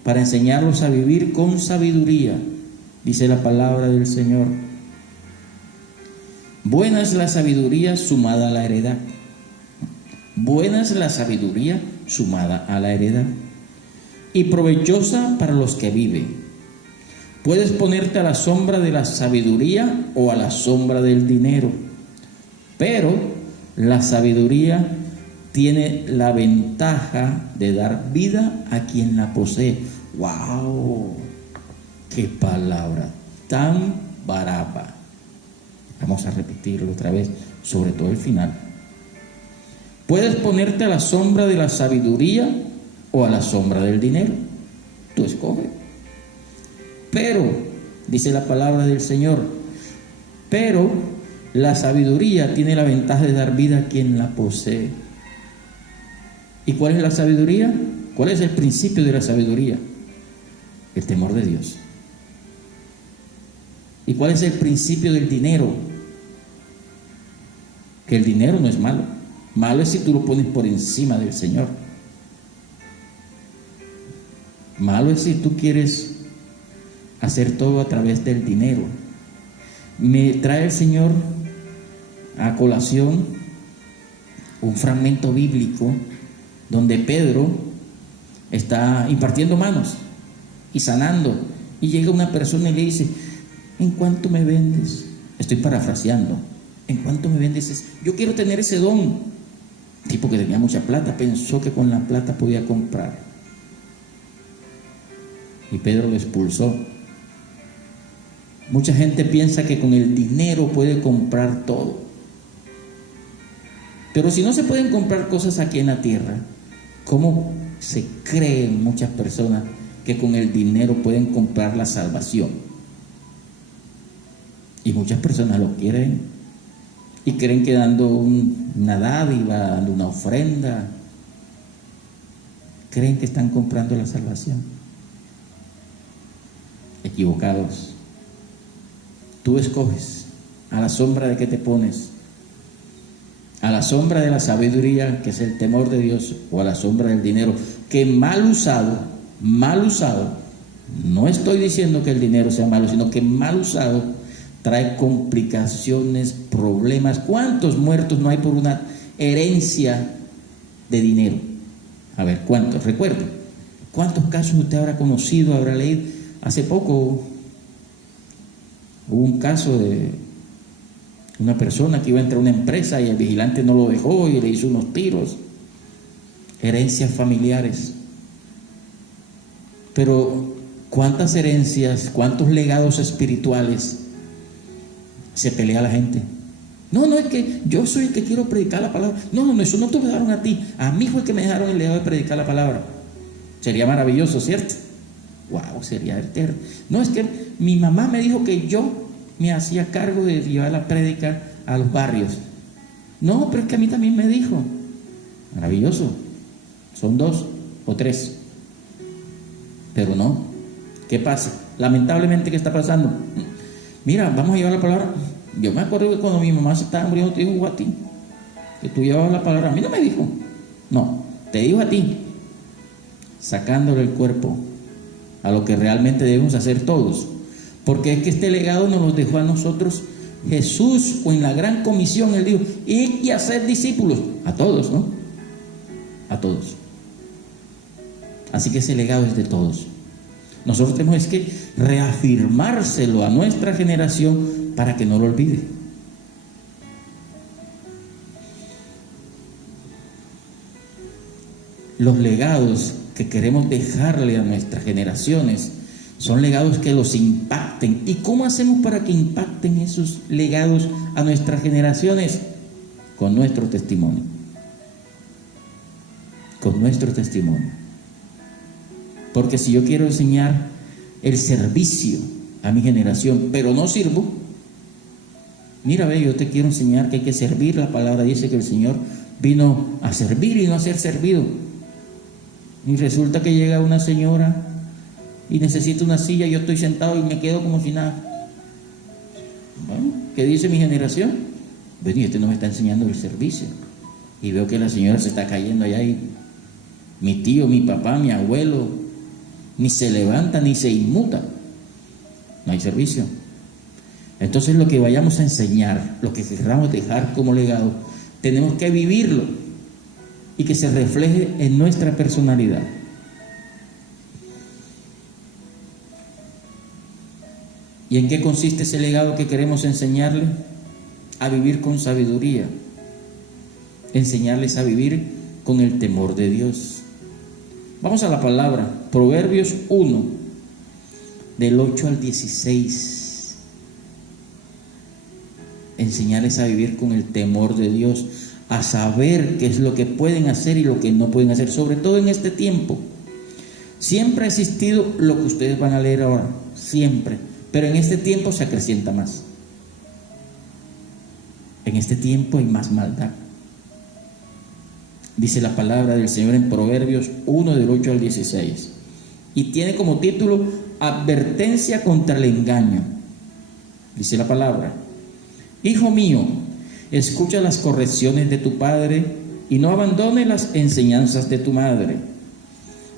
para enseñarlos a vivir con sabiduría. Dice la palabra del Señor: buena es la sabiduría sumada a la heredad. Buena es la sabiduría sumada a la heredad, y provechosa para los que viven. Puedes ponerte a la sombra de la sabiduría o a la sombra del dinero, pero la sabiduría tiene la ventaja de dar vida a quien la posee. ¡Wow! ¡Qué palabra tan barata! Vamos a repetirlo otra vez, sobre todo el final. Puedes ponerte a la sombra de la sabiduría o a la sombra del dinero. Tú escoges. Pero, dice la palabra del Señor, pero la sabiduría tiene la ventaja de dar vida a quien la posee. ¿Y cuál es la sabiduría? ¿Cuál es el principio de la sabiduría? El temor de Dios. ¿Y cuál es el principio del dinero? Que el dinero no es malo. Malo es si tú lo pones por encima del Señor. Malo es si tú quieres hacer todo a través del dinero. Me trae el Señor a colación un fragmento bíblico donde Pedro está impartiendo manos y sanando, y llega una persona y le dice: ¿en cuánto me vendes? Estoy parafraseando. ¿En cuánto me vendes? Yo quiero tener ese don. Tipo que tenía mucha plata, pensó que con la plata podía comprar, y Pedro lo expulsó. Mucha gente piensa que con el dinero puede comprar todo, pero si no se pueden comprar cosas aquí en la tierra, ¿cómo se creen muchas personas que con el dinero pueden comprar la salvación? Y muchas personas lo quieren y creen que dando una dádiva, dando una ofrenda, creen que están comprando la salvación. Equivocados. Tú escoges a la sombra de qué te pones: a la sombra de la sabiduría, que es el temor de Dios, o a la sombra del dinero, que mal usado, no estoy diciendo que el dinero sea malo, sino que mal usado trae complicaciones, problemas. ¿Cuántos muertos no hay por una herencia de dinero? A ver, ¿cuántos? Recuerden, ¿cuántos casos usted habrá conocido, habrá leído? Hace poco hubo un caso de una persona que iba a entrar a una empresa y el vigilante no lo dejó y le hizo unos tiros. Herencias familiares. Pero ¿cuántas herencias, cuántos legados espirituales se pelea la gente? No, es que yo soy el que quiero predicar la palabra. No, eso no te lo dejaron a ti. A mí fue el que me dejaron el legado de predicar la palabra. Sería maravilloso, ¿cierto? Wow, sería eterno. No, es que mi mamá me dijo que yo me hacía cargo de llevar la prédica a los barrios. No, pero es que a mí también me dijo. Maravilloso. Son 2 o 3. Pero no. ¿Qué pasa? Lamentablemente, ¿qué está pasando? Mira, vamos a llevar la palabra. Yo me acuerdo que cuando mi mamá se estaba muriendo te dijo a ti, que tú llevabas la palabra. A mí no me dijo, no, te dijo a ti, sacándole el cuerpo a lo que realmente debemos hacer todos, porque es que este legado nos lo dejó a nosotros Jesús, o en la gran comisión Él dijo, id y hacer discípulos, a todos, ¿no? A todos. Así que ese legado es de todos. Nosotros tenemos que reafirmárselo a nuestra generación para que no lo olvide. Los legados que queremos dejarle a nuestras generaciones son legados que los impacten. ¿Y cómo hacemos para que impacten esos legados a nuestras generaciones? Con nuestro testimonio. Con nuestro testimonio. Porque si yo quiero enseñar el servicio a mi generación, pero no sirvo, mira, ve, yo te quiero enseñar que hay que servir. La palabra dice que el Señor vino a servir y no a ser servido. Y resulta que llega una señora y necesita una silla, yo estoy sentado y me quedo como si nada. Bueno, ¿qué dice mi generación? Bueno, y este no me está enseñando el servicio. Y veo que la señora se está cayendo allá y mi tío, mi papá, mi abuelo ni se levanta ni se inmuta. No hay servicio. Entonces lo que vayamos a enseñar, lo que queramos dejar como legado, tenemos que vivirlo y que se refleje en nuestra personalidad. ¿Y en qué consiste ese legado que queremos enseñarle? A vivir con sabiduría. Enseñarles a vivir con el temor de Dios. Vamos a la palabra, Proverbios 1, del 8 al 16. Enseñarles a vivir con el temor de Dios, a saber qué es lo que pueden hacer y lo que no pueden hacer, sobre todo en este tiempo. Siempre ha existido lo que ustedes van a leer ahora, siempre, pero en este tiempo se acrecienta más. En este tiempo hay más maldad. Dice la palabra del Señor en Proverbios 1 del 8 al 16 y tiene como título Advertencia contra el engaño. Dice la palabra: Hijo mío, escucha las correcciones de tu padre y no abandones las enseñanzas de tu madre.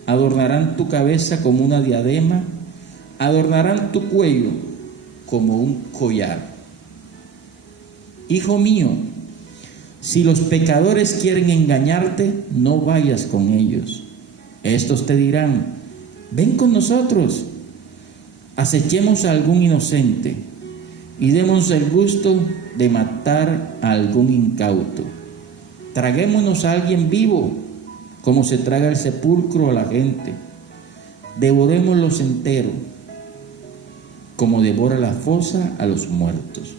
Adornarán tu cabeza como una diadema, adornarán tu cuello como un collar. Hijo mío, si los pecadores quieren engañarte, no vayas con ellos. Estos te dirán: ven con nosotros, acechemos a algún inocente y demos el gusto de matar a algún incauto. Traguémonos a alguien vivo, como se traga el sepulcro a la gente. Devorémoslos entero, como devora la fosa a los muertos.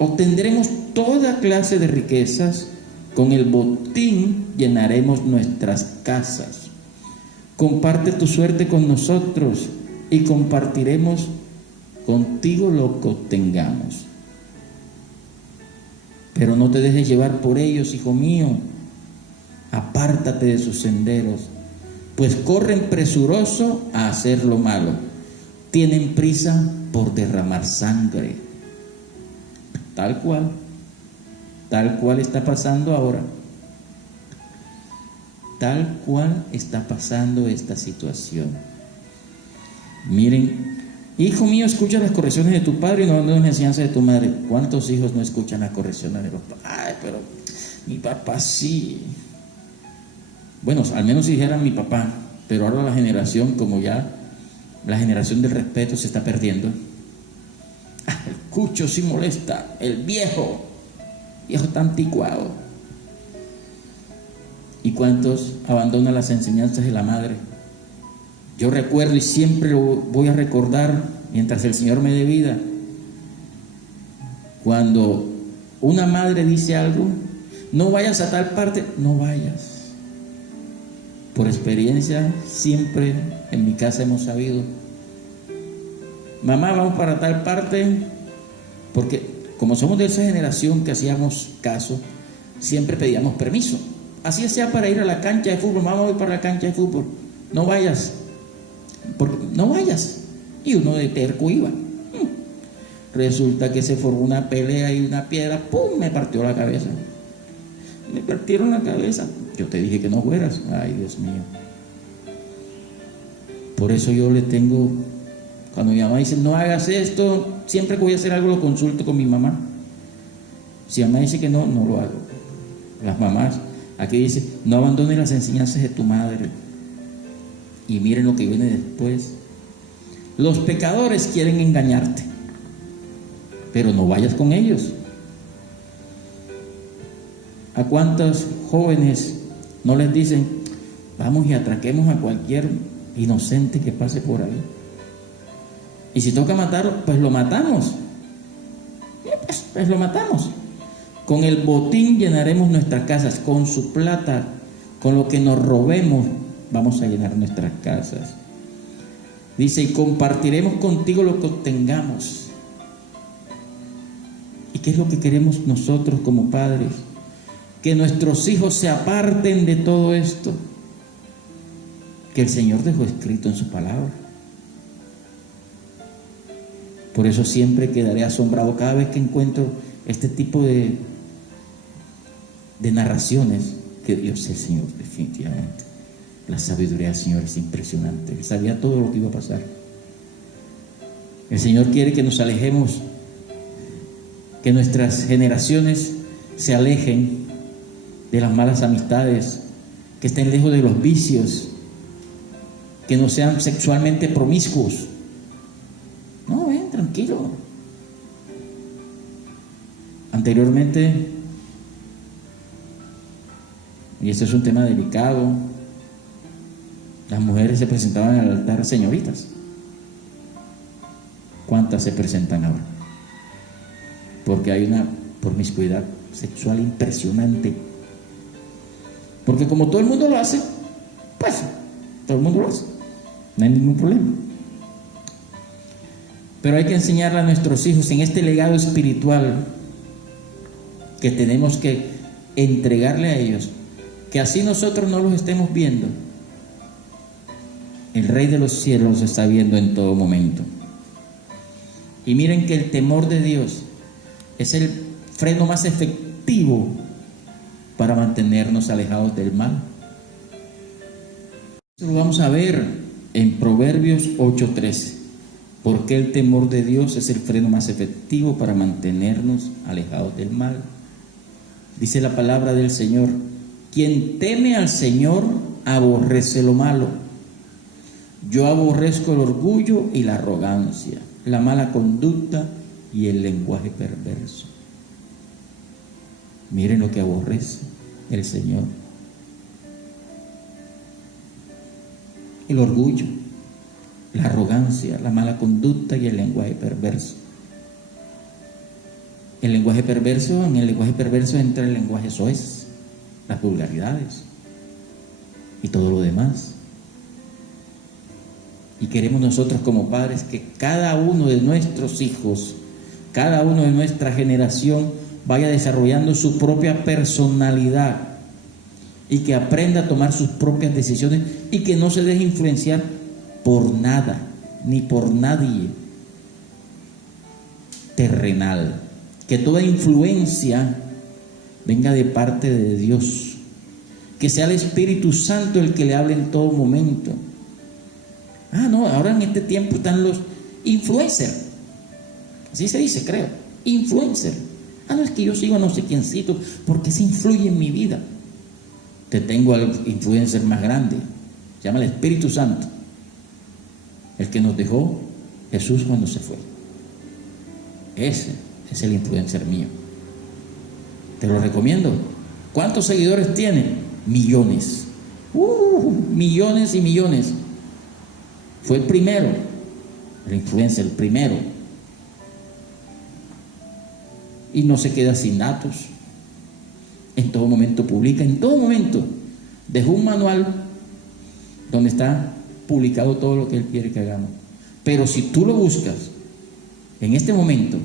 Obtendremos toda clase de riquezas, con el botín llenaremos nuestras casas. Comparte tu suerte con nosotros y compartiremos contigo lo que obtengamos. Pero no te dejes llevar por ellos, hijo mío. Apártate de sus senderos, pues corren presuroso a hacer lo malo. Tienen prisa por derramar sangre. Tal cual está pasando ahora. Tal cual está pasando esta situación. Miren, hijo mío, escucha las correcciones de tu padre y no abandones la enseñanza de tu madre. ¿Cuántos hijos no escuchan las correcciones de los padres? Ay, pero mi papá sí. Bueno, al menos si dijeran mi papá, pero ahora la generación, como ya la generación del respeto se está perdiendo. El cucho sí molesta, el viejo está anticuado. ¿Y cuántos abandonan las enseñanzas de la madre? Yo recuerdo y siempre lo voy a recordar mientras el Señor me dé vida. Cuando una madre dice algo, no vayas a tal parte, no vayas. Por experiencia, siempre en mi casa hemos sabido: mamá, vamos para tal parte, porque como somos de esa generación que hacíamos caso, siempre pedíamos permiso. Así sea para ir a la cancha de fútbol: vamos a ir para la cancha de fútbol, no vayas, no vayas. Y uno de terco iba. Resulta que se formó una pelea y una piedra, ¡pum!, me partió la cabeza. Me partieron la cabeza. Yo te dije que no fueras. Ay, Dios mío. Por eso yo le tengo, cuando mi mamá dice, no hagas esto, siempre que voy a hacer algo lo consulto con mi mamá. Si mamá dice que no, no lo hago. Las mamás, aquí dice, no abandones las enseñanzas de tu madre. Y miren lo que viene después. Los pecadores quieren engañarte, pero no vayas con ellos. ¿A cuántos jóvenes no les dicen, vamos y atraquemos a cualquier inocente que pase por ahí? Y si toca matarlo, pues lo matamos. Pues lo matamos. Con el botín llenaremos nuestras casas, con su plata, con lo que nos robemos, vamos a llenar nuestras casas. Dice, y compartiremos contigo lo que obtengamos. ¿Y qué es lo que queremos nosotros como padres? Que nuestros hijos se aparten de todo esto que el Señor dejó escrito en su palabra. Por eso siempre quedaré asombrado cada vez que encuentro este tipo de narraciones, que Dios es el Señor, definitivamente. La sabiduría del Señor es impresionante. Él sabía todo lo que iba a pasar. El Señor quiere que nos alejemos, que nuestras generaciones se alejen de las malas amistades, que estén lejos de los vicios, que no sean sexualmente promiscuos. No, ven, tranquilo. Anteriormente, y este es un tema delicado, las mujeres se presentaban al altar señoritas. ¿Cuántas se presentan ahora? Porque hay una promiscuidad sexual impresionante. Porque como todo el mundo lo hace, pues todo el mundo lo hace, no hay ningún problema. Pero hay que enseñarle a nuestros hijos en este legado espiritual que tenemos que entregarle a ellos, que así nosotros no los estemos viendo, el Rey de los cielos los está viendo en todo momento. Y miren que el temor de Dios es el freno más efectivo para mantenernos alejados del mal. Eso lo vamos a ver en Proverbios 8:13. Porque el temor de Dios es el freno más efectivo para mantenernos alejados del mal. Dice la palabra del Señor: quien teme al Señor aborrece lo malo. Yo aborrezco el orgullo y la arrogancia, la mala conducta y el lenguaje perverso. Miren lo que aborrece el Señor: el orgullo, la arrogancia, la mala conducta y el lenguaje perverso. El lenguaje perverso, en el lenguaje perverso entra el lenguaje soez, las vulgaridades y todo lo demás. Y queremos nosotros como padres que cada uno de nuestros hijos, cada uno de nuestra generación vaya desarrollando su propia personalidad y que aprenda a tomar sus propias decisiones y que no se deje influenciar por nada ni por nadie terrenal. Que toda influencia venga de parte de Dios, que sea el Espíritu Santo el que le hable en todo momento. No, ahora en este tiempo están los influencers, así se dice, creo, influencer. No, es que yo sigo a no sé quiéncito porque se influye en mi vida. Te tengo al influencer más grande, se llama el Espíritu Santo, el que nos dejó Jesús cuando se fue. Ese es el influencer mío, te lo recomiendo. ¿Cuántos seguidores tiene? Millones, millones y millones. Fue el primero, el influencer, el primero. Y no se queda sin datos. En todo momento publica, en todo momento. Dejó un manual donde está publicado todo lo que él quiere que hagamos. Pero si tú lo buscas en este momento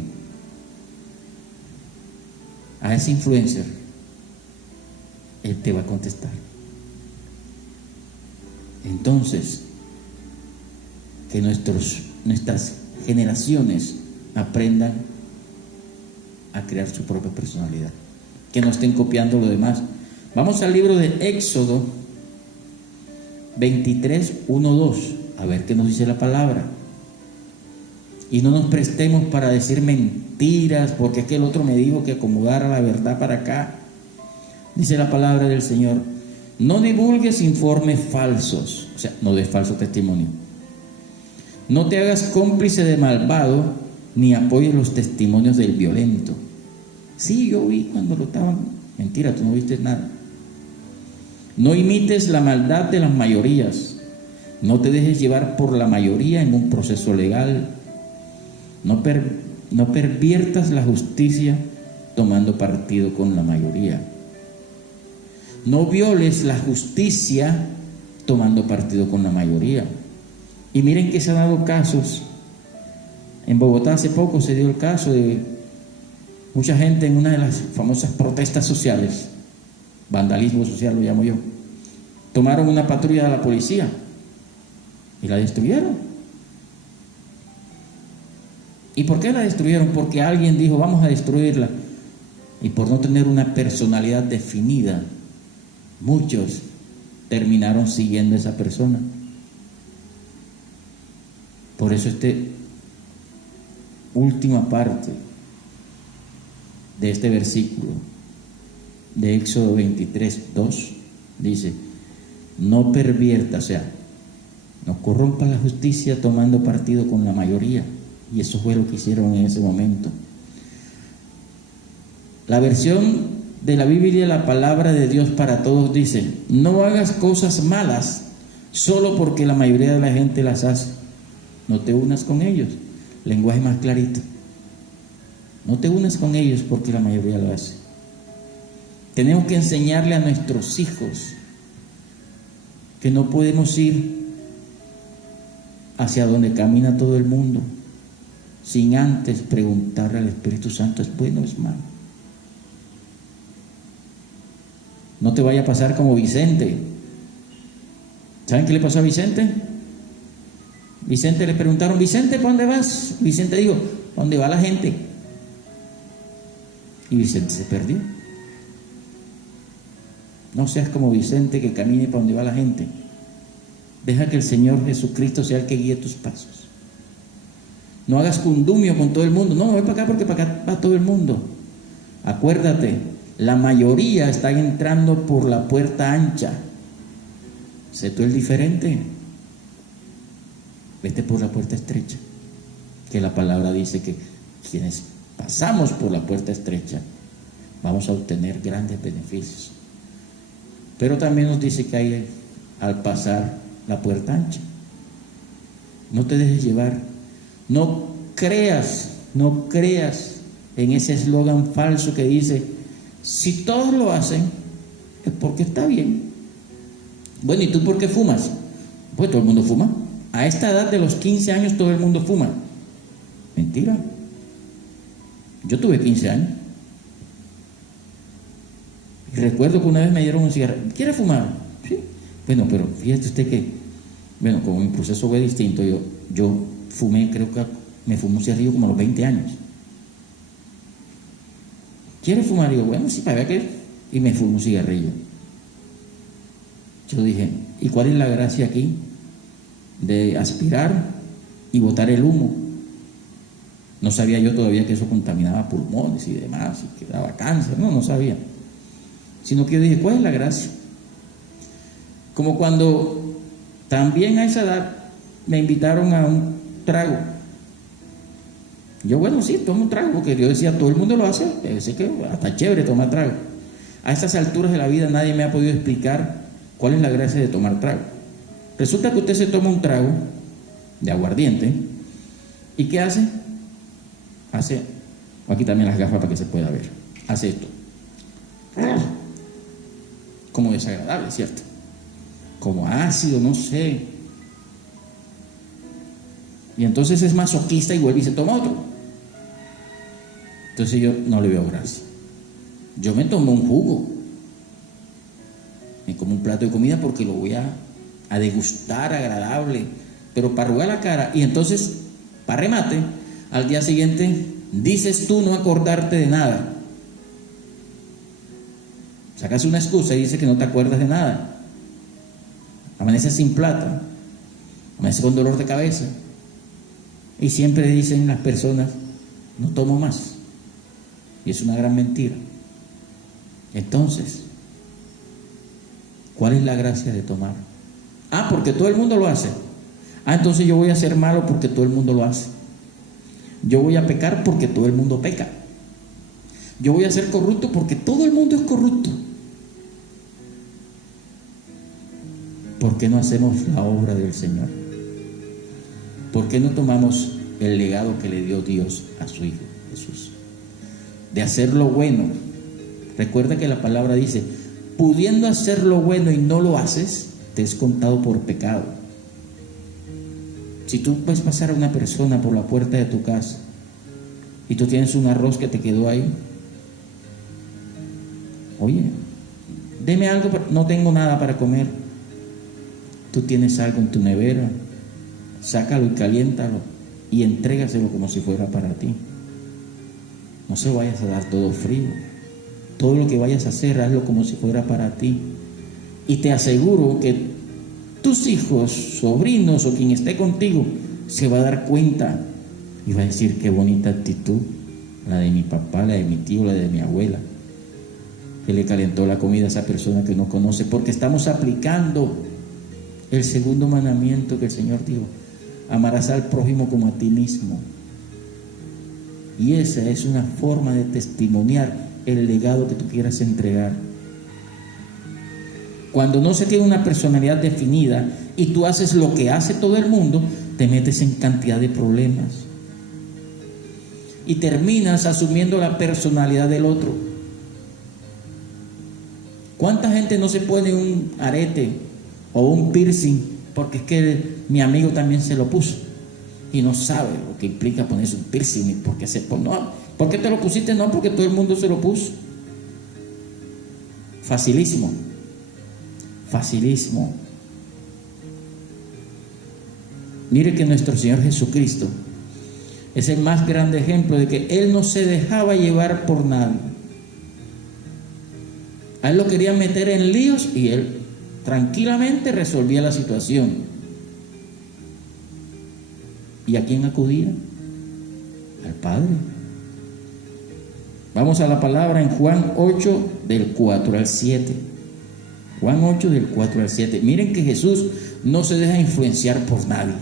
a ese influencer, él te va a contestar. Entonces, que nuestras generaciones aprendan a crear su propia personalidad, que no estén copiando lo demás. Vamos al libro de Éxodo 23, 1, 2, a ver qué nos dice la palabra. Y no nos prestemos para decir mentiras, porque es que el otro me dijo que acomodara la verdad para acá. Dice la palabra del Señor: no divulgues informes falsos, o sea, no des falso testimonio. No te hagas cómplice de malvado, ni apoyes los testimonios del violento. Sí, yo vi cuando lo estaban. Mentira, tú no viste nada. No imites la maldad de las mayorías. No te dejes llevar por la mayoría en un proceso legal. No perviertas la justicia tomando partido con la mayoría. No violes la justicia tomando partido con la mayoría. Y miren que se han dado casos. En Bogotá hace poco se dio el caso de mucha gente en una de las famosas protestas sociales, vandalismo social lo llamo yo. Tomaron una patrulla de la policía y la destruyeron. ¿Y por qué la destruyeron? Porque alguien dijo vamos a destruirla, y por no tener una personalidad definida, muchos terminaron siguiendo a esa persona. Por eso última parte de este versículo de Éxodo 23, 2 dice: no pervierta, o sea, no corrompa la justicia tomando partido con la mayoría. Y eso fue lo que hicieron en ese momento. La versión de la Biblia, la palabra de Dios para todos, dice: no hagas cosas malas solo porque la mayoría de la gente las hace. No te unas con ellos. Lenguaje más clarito. No te unas con ellos porque la mayoría lo hace. Tenemos que enseñarle a nuestros hijos que no podemos ir hacia donde camina todo el mundo sin antes preguntarle al Espíritu Santo: ¿es bueno o es malo? No te vaya a pasar como Vicente. ¿Saben qué le pasó a Vicente? Vicente le preguntaron: Vicente, ¿para dónde vas? Vicente dijo: ¿para dónde va la gente? Y Vicente se perdió. No seas como Vicente, que camine para donde va la gente. Deja que el Señor Jesucristo sea el que guíe tus pasos. No hagas condumio con todo el mundo. No, voy para acá porque para acá va todo el mundo. Acuérdate, la mayoría está entrando por la puerta ancha. Sé tú el diferente. Vete por la puerta estrecha, que la palabra dice que quienes pasamos por la puerta estrecha vamos a obtener grandes beneficios. Pero también nos dice que hay al pasar la puerta ancha. No te dejes llevar. No creas en ese eslogan falso que dice: si todos lo hacen es porque está bien. Bueno, ¿y tú por qué fumas? Pues todo el mundo fuma. A esta edad de los 15 años todo el mundo fuma. Mentira. Yo tuve 15 años. Y recuerdo que una vez me dieron un cigarro. ¿Quiere fumar? Sí. Bueno, pero fíjate usted que, bueno, como mi proceso fue distinto, yo fumé, creo que me fumé un cigarrillo como a los 20 años. ¿Quiere fumar? Y digo, bueno, sí, para ver qué. Y me fumé un cigarrillo. Yo dije, ¿y cuál es la gracia aquí? De aspirar y botar el humo. No sabía yo todavía que eso contaminaba pulmones y demás, y que daba cáncer. No sabía. Sino que yo dije, ¿cuál es la gracia? Como cuando también a esa edad me invitaron a un trago. Yo, bueno, sí, tomo un trago, porque yo decía, todo el mundo lo hace, pensé que hasta chévere tomar trago. A estas alturas de la vida nadie me ha podido explicar cuál es la gracia de tomar trago. Resulta que usted se toma un trago de aguardiente, ¿y qué hace? Aquí también las gafas para que se pueda ver. Hace esto. Como desagradable, ¿cierto? Como ácido, no sé. Y entonces es masoquista y vuelve y se toma otro. Entonces yo no le veo gracia. Yo me tomo un jugo, me como un plato de comida porque lo voy a degustar agradable, pero para arrugar la cara. Y entonces, para remate, Al día siguiente dices tú no acordarte de nada. Sacas una excusa y dices que no te acuerdas de nada. Amaneces sin plata, amaneces con dolor de cabeza. Y siempre dicen las personas, no tomo más. Y es una gran mentira. Entonces, ¿cuál es la gracia de tomar? Ah, porque todo el mundo lo hace. Ah, entonces yo voy a ser malo porque todo el mundo lo hace. Yo voy a pecar porque todo el mundo peca. Yo voy a ser corrupto porque todo el mundo es corrupto. ¿Por qué no hacemos la obra del Señor? ¿Por qué no tomamos el legado que le dio Dios a su Hijo Jesús? De hacer lo bueno. Recuerda que la palabra dice, pudiendo hacer lo bueno y no lo haces, te es contado por pecado. Si tú puedes pasar a una persona por la puerta de tu casa y tú tienes un arroz que te quedó ahí, oye, deme algo, no tengo nada para comer. Tú tienes algo en tu nevera, sácalo y caliéntalo y entrégaselo como si fuera para ti. No se vayas a dar todo frío. Todo lo que vayas a hacer, hazlo como si fuera para ti. Y te aseguro que tus hijos, sobrinos o quien esté contigo se va a dar cuenta y va a decir, qué bonita actitud, la de mi papá, la de mi tío, la de mi abuela, que le calentó la comida a esa persona que no conoce, porque estamos aplicando el segundo mandamiento que el Señor dijo: amarás al prójimo como a ti mismo. Y esa es una forma de testimoniar el legado que tú quieras entregar. Cuando no se tiene una personalidad definida y tú haces lo que hace todo el mundo, te metes en cantidad de problemas y terminas asumiendo la personalidad del otro. ¿Cuánta gente no se pone un arete o un piercing porque es que mi amigo también se lo puso y no sabe lo que implica ponerse un piercing? Porque no, ¿por qué te lo pusiste? No, porque todo el mundo se lo puso. Facilísimo. Facilísimo. Mire que nuestro Señor Jesucristo es el más grande ejemplo de que Él no se dejaba llevar por nadie. A Él lo querían meter en líos y Él tranquilamente resolvía la situación. ¿Y a quién acudía? Al Padre. Vamos a la palabra en Juan 8 del 4 al 7. Juan 8 del 4 al 7. Miren que Jesús no se deja influenciar por nadie,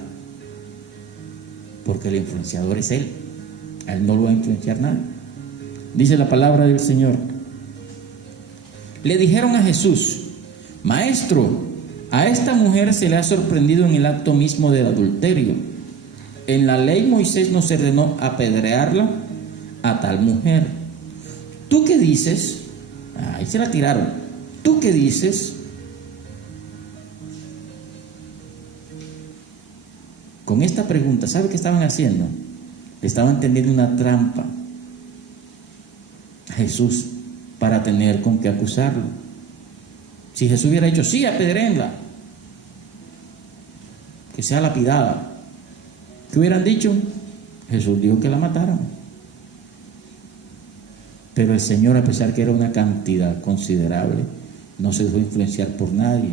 porque el influenciador es Él. A Él no lo va a influenciar nadie. Dice la palabra del Señor: le dijeron a Jesús: Maestro, a esta mujer se le ha sorprendido en el acto mismo del adulterio. En la ley Moisés nos ordenó apedrearla a tal mujer. ¿Tú qué dices? Ahí se la tiraron. ¿Tú qué dices? Con esta pregunta, ¿sabe qué estaban haciendo? Le estaban tendiendo una trampa a Jesús para tener con qué acusarlo. Si Jesús hubiera dicho, sí, apedréenla, que sea lapidada, ¿qué hubieran dicho? Jesús dijo que la mataran. Pero el Señor, a pesar que era una cantidad considerable, no se dejó influenciar por nadie.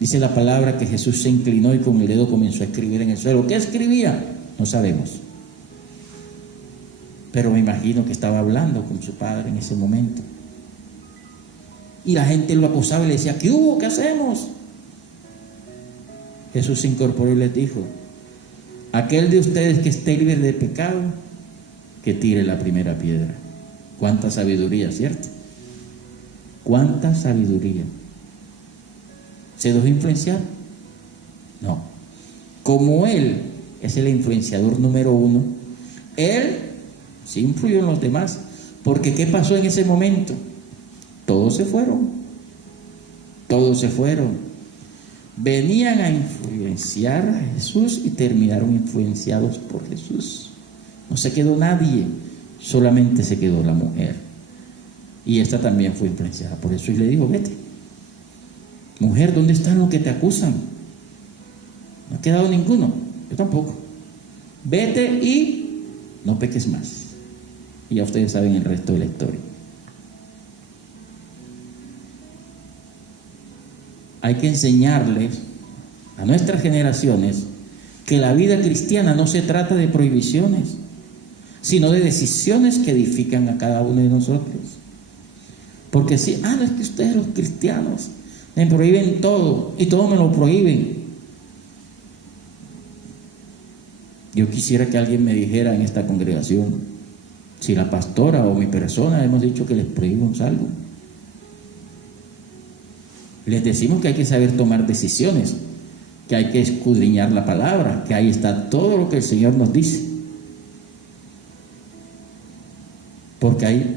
Dice la palabra que Jesús se inclinó y con el dedo comenzó a escribir en el suelo. ¿Qué escribía? No sabemos. Pero me imagino que estaba hablando con su Padre en ese momento. Y la gente lo acosaba y le decía, ¿qué hubo? ¿Qué hacemos? Jesús se incorporó y les dijo: aquel de ustedes que esté libre de pecado, que tire la primera piedra. Cuánta sabiduría, ¿cierto? Cuánta sabiduría. ¿Se dejó influenciar? No. Como Él es el influenciador número uno, Él sí influyó en los demás. Porque ¿qué pasó en ese momento? Todos se fueron. Todos se fueron. Venían a influenciar a Jesús y terminaron influenciados por Jesús. No se quedó nadie, solamente se quedó la mujer. Y esta también fue influenciada por eso. Y le dijo, vete. Mujer, ¿dónde están los que te acusan? No ha quedado ninguno. Yo tampoco. vete y no peques más. Y ya ustedes saben el resto de la historia. Hay que enseñarles a nuestras generaciones que la vida cristiana no se trata de prohibiciones, sino de decisiones que edifican a cada uno de nosotros. Porque si, no es que ustedes los cristianos me prohíben todo y todo me lo prohíben. Yo quisiera que alguien me dijera en esta congregación si la pastora o mi persona hemos dicho que les prohibimos algo. Les decimos que hay que saber tomar decisiones, que hay que escudriñar la palabra, que ahí está todo lo que el Señor nos dice. Porque hay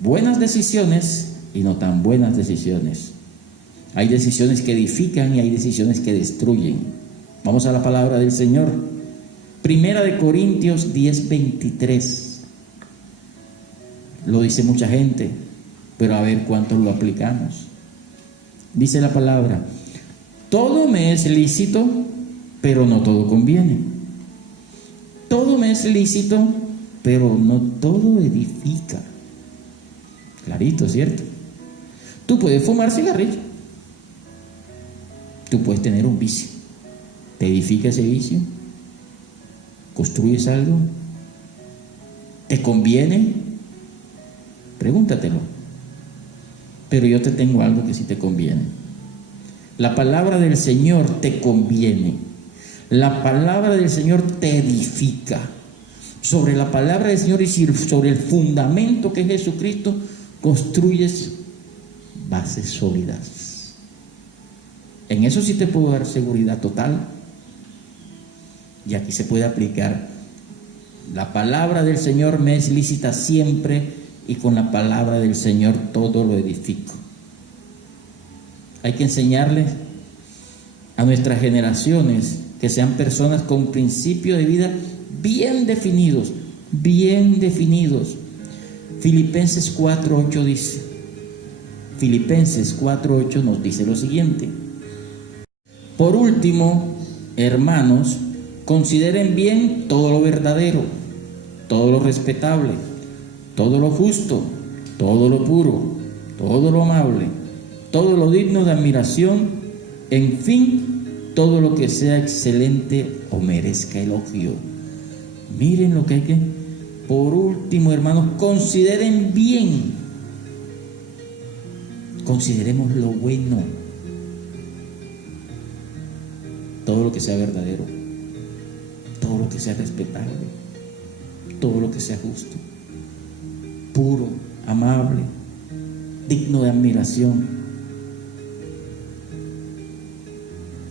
buenas decisiones y no tan buenas decisiones. Hay decisiones que edifican y hay decisiones que destruyen. Vamos a la palabra del Señor. Primera de Corintios 10:23. Lo dice mucha gente, pero a ver cuántos lo aplicamos. Dice la palabra: todo me es lícito, pero no todo conviene. Todo me es lícito, pero no todo edifica. Clarito, ¿cierto? Tú puedes fumar cigarrillo. Tú puedes tener un vicio. ¿Te edifica ese vicio? ¿Construyes algo? ¿Te conviene? Pregúntatelo. Pero yo te tengo algo que sí te conviene. La palabra del Señor te conviene. La palabra del Señor te edifica. Sobre la palabra del Señor y sobre el fundamento que es Jesucristo, construyes bases sólidas. En eso sí te puedo dar seguridad total. Y aquí se puede aplicar: la palabra del Señor me es lícita siempre, y con la palabra del Señor todo lo edifico. Hay que enseñarles a nuestras generaciones que sean personas con principios de vida bien definidos, bien definidos. Filipenses 4:8 dice, Filipenses 4:8 nos dice lo siguiente: por último, hermanos, consideren bien todo lo verdadero, todo lo respetable, todo lo justo, todo lo puro, todo lo amable, todo lo digno de admiración, en fin, todo lo que sea excelente o merezca elogio. Miren lo que hay que... Por último, hermanos, consideren bien. Consideremos lo bueno. Todo lo que sea verdadero, todo lo que sea respetable, todo lo que sea justo, puro, amable, digno de admiración.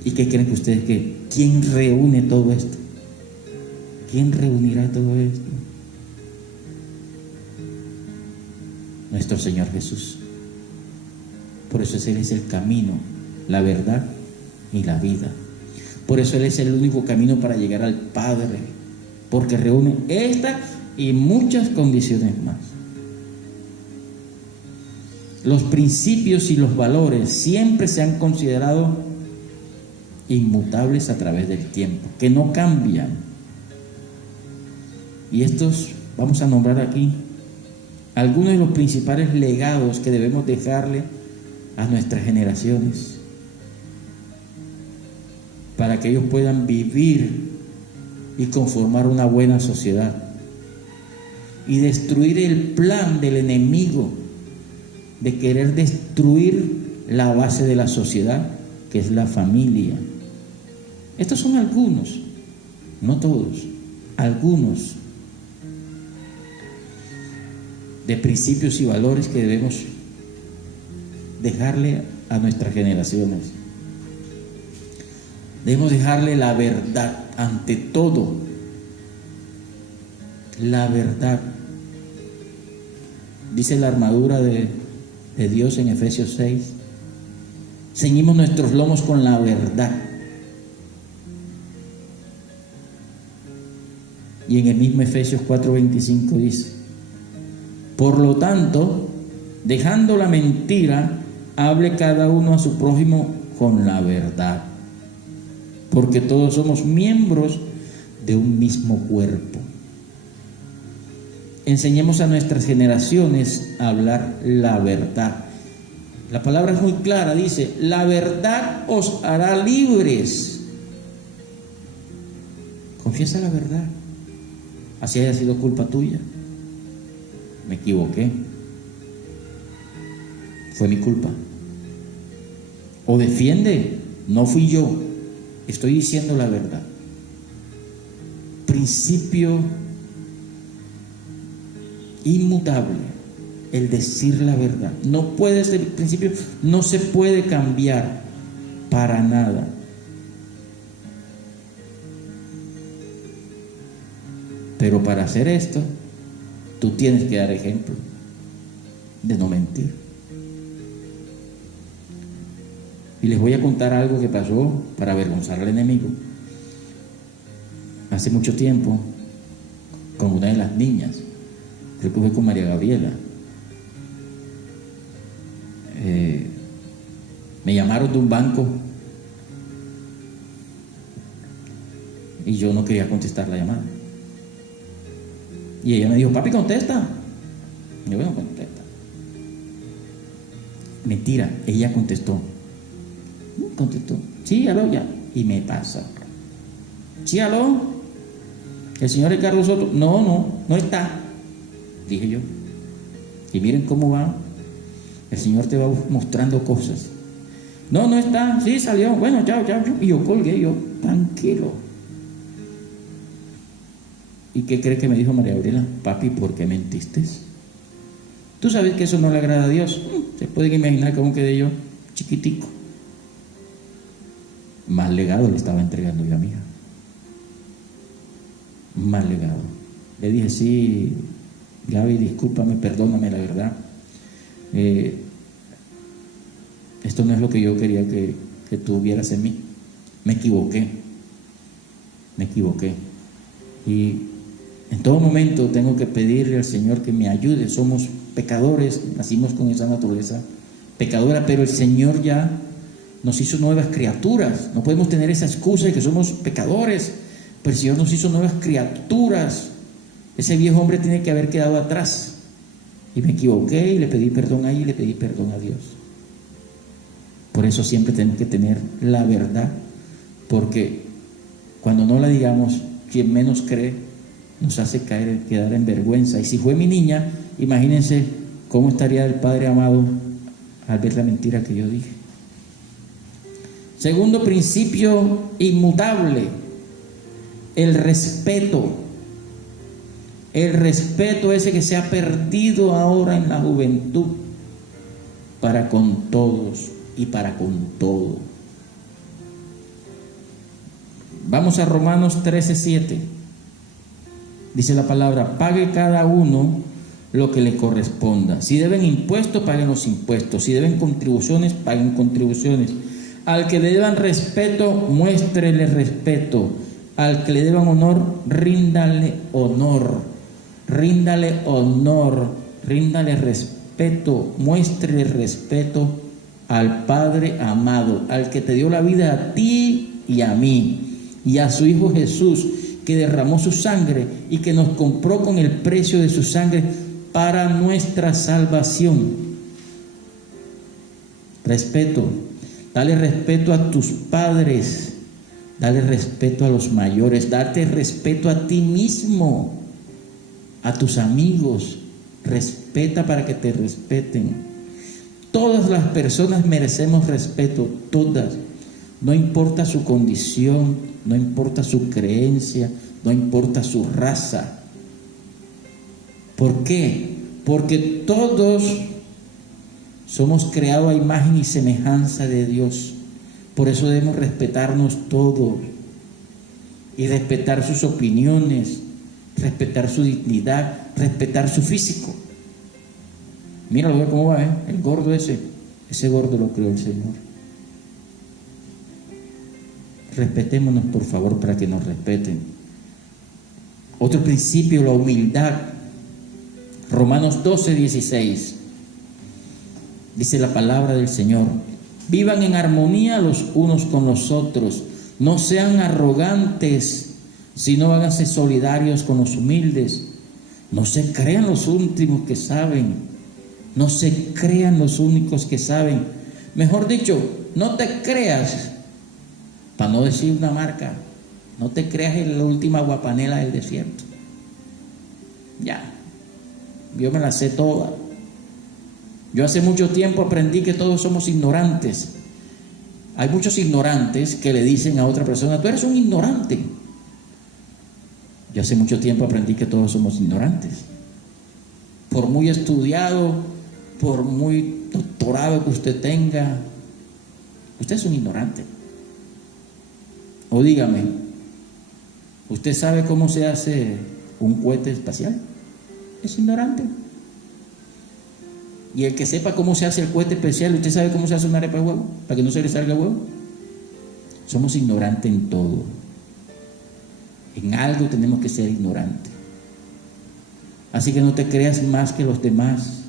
¿Y qué creen que ustedes que quién reúne todo esto? ¿Quién reunirá todo esto? Nuestro Señor Jesús. Por eso Él es el camino, la verdad y la vida. Por eso Él es el único camino para llegar al Padre, porque reúne esta y muchas condiciones más. Los principios y los valores siempre se han considerado inmutables a través del tiempo, que no cambian. Y estos, vamos a nombrar aquí algunos de los principales legados que debemos dejarle a nuestras generaciones, para que ellos puedan vivir y conformar una buena sociedad y destruir el plan del enemigo de querer destruir la base de la sociedad, que es la familia. Estos son algunos, no todos, algunos de principios y valores que debemos dejarle a nuestras generaciones. Debemos dejarle la verdad ante todo. La verdad. Dice la armadura de Dios en Efesios 6. Ceñimos nuestros lomos con la verdad. Y en el mismo Efesios 4:25 dice: por lo tanto, dejando la mentira, hable cada uno a su prójimo con la verdad, porque todos somos miembros de un mismo cuerpo. Enseñemos a nuestras generaciones a hablar la verdad. La palabra es muy clara, dice, la verdad os hará libres. Confiesa la verdad, así haya sido culpa tuya. Me equivoqué, fue mi culpa. O defiende, no fui yo, estoy diciendo la verdad. Principio inmutable, el decir la verdad. No puede ser, el principio no se puede cambiar para nada. Pero para hacer esto, tú tienes que dar ejemplo de no mentir. Y les voy a contar algo que pasó para avergonzar al enemigo. Hace mucho tiempo, con una de las niñas, creo que fue con María Gabriela, me llamaron de un banco y yo no quería contestar la llamada. Y ella me dijo, papi, contesta. Y yo, bueno, contesta. Mentira, ella contestó. Contestó, sí, aló, ya. Y me pasa. Sí, aló. El señor Ricardo Soto, no está. Dije yo. Y miren cómo va. El Señor te va mostrando cosas. No está. Sí, salió. Bueno, chao. Y yo colgué, tranquilo. ¿Y qué cree que me dijo María Gabriela? Papi, ¿por qué mentiste? Tú sabes que eso no le agrada a Dios. Se pueden imaginar cómo quedé yo, chiquitico. Más legado le estaba entregando yo a mi hija. Más legado. Le dije, sí, Gaby, discúlpame, perdóname, la verdad. Esto no es lo que yo quería que tú vieras en mí. Me equivoqué. Y en todo momento tengo que pedirle al Señor que me ayude. Somos pecadores, nacimos con esa naturaleza pecadora, pero el Señor ya nos hizo nuevas criaturas. No podemos tener esa excusa de que somos pecadores, pero el Señor nos hizo nuevas criaturas. Ese viejo hombre tiene que haber quedado atrás. Y me equivoqué y le pedí perdón a ella y le pedí perdón a Dios. Por eso siempre tenemos que tener la verdad, porque cuando no la digamos, quien menos cree nos hace quedar en vergüenza. Y si fue mi niña, imagínense cómo estaría el Padre amado al ver la mentira que yo dije. Segundo principio inmutable, el respeto. El respeto ese que se ha perdido ahora en la juventud para con todos y para con todo. Vamos a Romanos 13:7. Dice la palabra, pague cada uno lo que le corresponda. Si deben impuestos, paguen los impuestos. Si deben contribuciones, paguen contribuciones. Al que le deban respeto, muéstrele respeto. Al que le deban honor, ríndale honor. Ríndale honor, ríndale respeto, muéstrele respeto al Padre amado, al que te dio la vida a ti y a mí, y a su Hijo Jesús, que derramó su sangre y que nos compró con el precio de su sangre para nuestra salvación. Respeto, dale respeto a tus padres, dale respeto a los mayores, date respeto a ti mismo, a tus amigos, respeta para que te respeten. Todas las personas merecemos respeto, todas. No importa su condición, no importa su creencia, no importa su raza. ¿Por qué? Porque todos somos creados a imagen y semejanza de Dios. Por eso debemos respetarnos todos y respetar sus opiniones, respetar su dignidad, respetar su físico. Míralo, ve cómo va, el gordo ese gordo lo creó el Señor. Respetémonos, por favor, para que nos respeten. Otro principio, la humildad. Romanos 12:16. Dice la palabra del Señor: vivan en armonía los unos con los otros, no sean arrogantes, sino háganse solidarios con los humildes. No se crean los últimos que saben, no se crean los únicos que saben. Mejor dicho, no te creas, para no decir una marca, no te creas en la última guapanela del desierto. Ya, yo me la sé toda. Yo hace mucho tiempo aprendí que todos somos ignorantes. Hay muchos ignorantes que le dicen a otra persona: tú eres un ignorante. Yo hace mucho tiempo aprendí que todos somos ignorantes. Por muy estudiado, por muy doctorado que usted tenga, usted es un ignorante. O dígame, ¿usted sabe cómo se hace un cohete espacial? Es ignorante. Y el que sepa cómo se hace el cohete especial, ¿usted sabe cómo se hace una arepa de huevo? Para que no se le salga huevo. Somos ignorantes en todo. En algo tenemos que ser ignorantes. Así que no te creas más que los demás.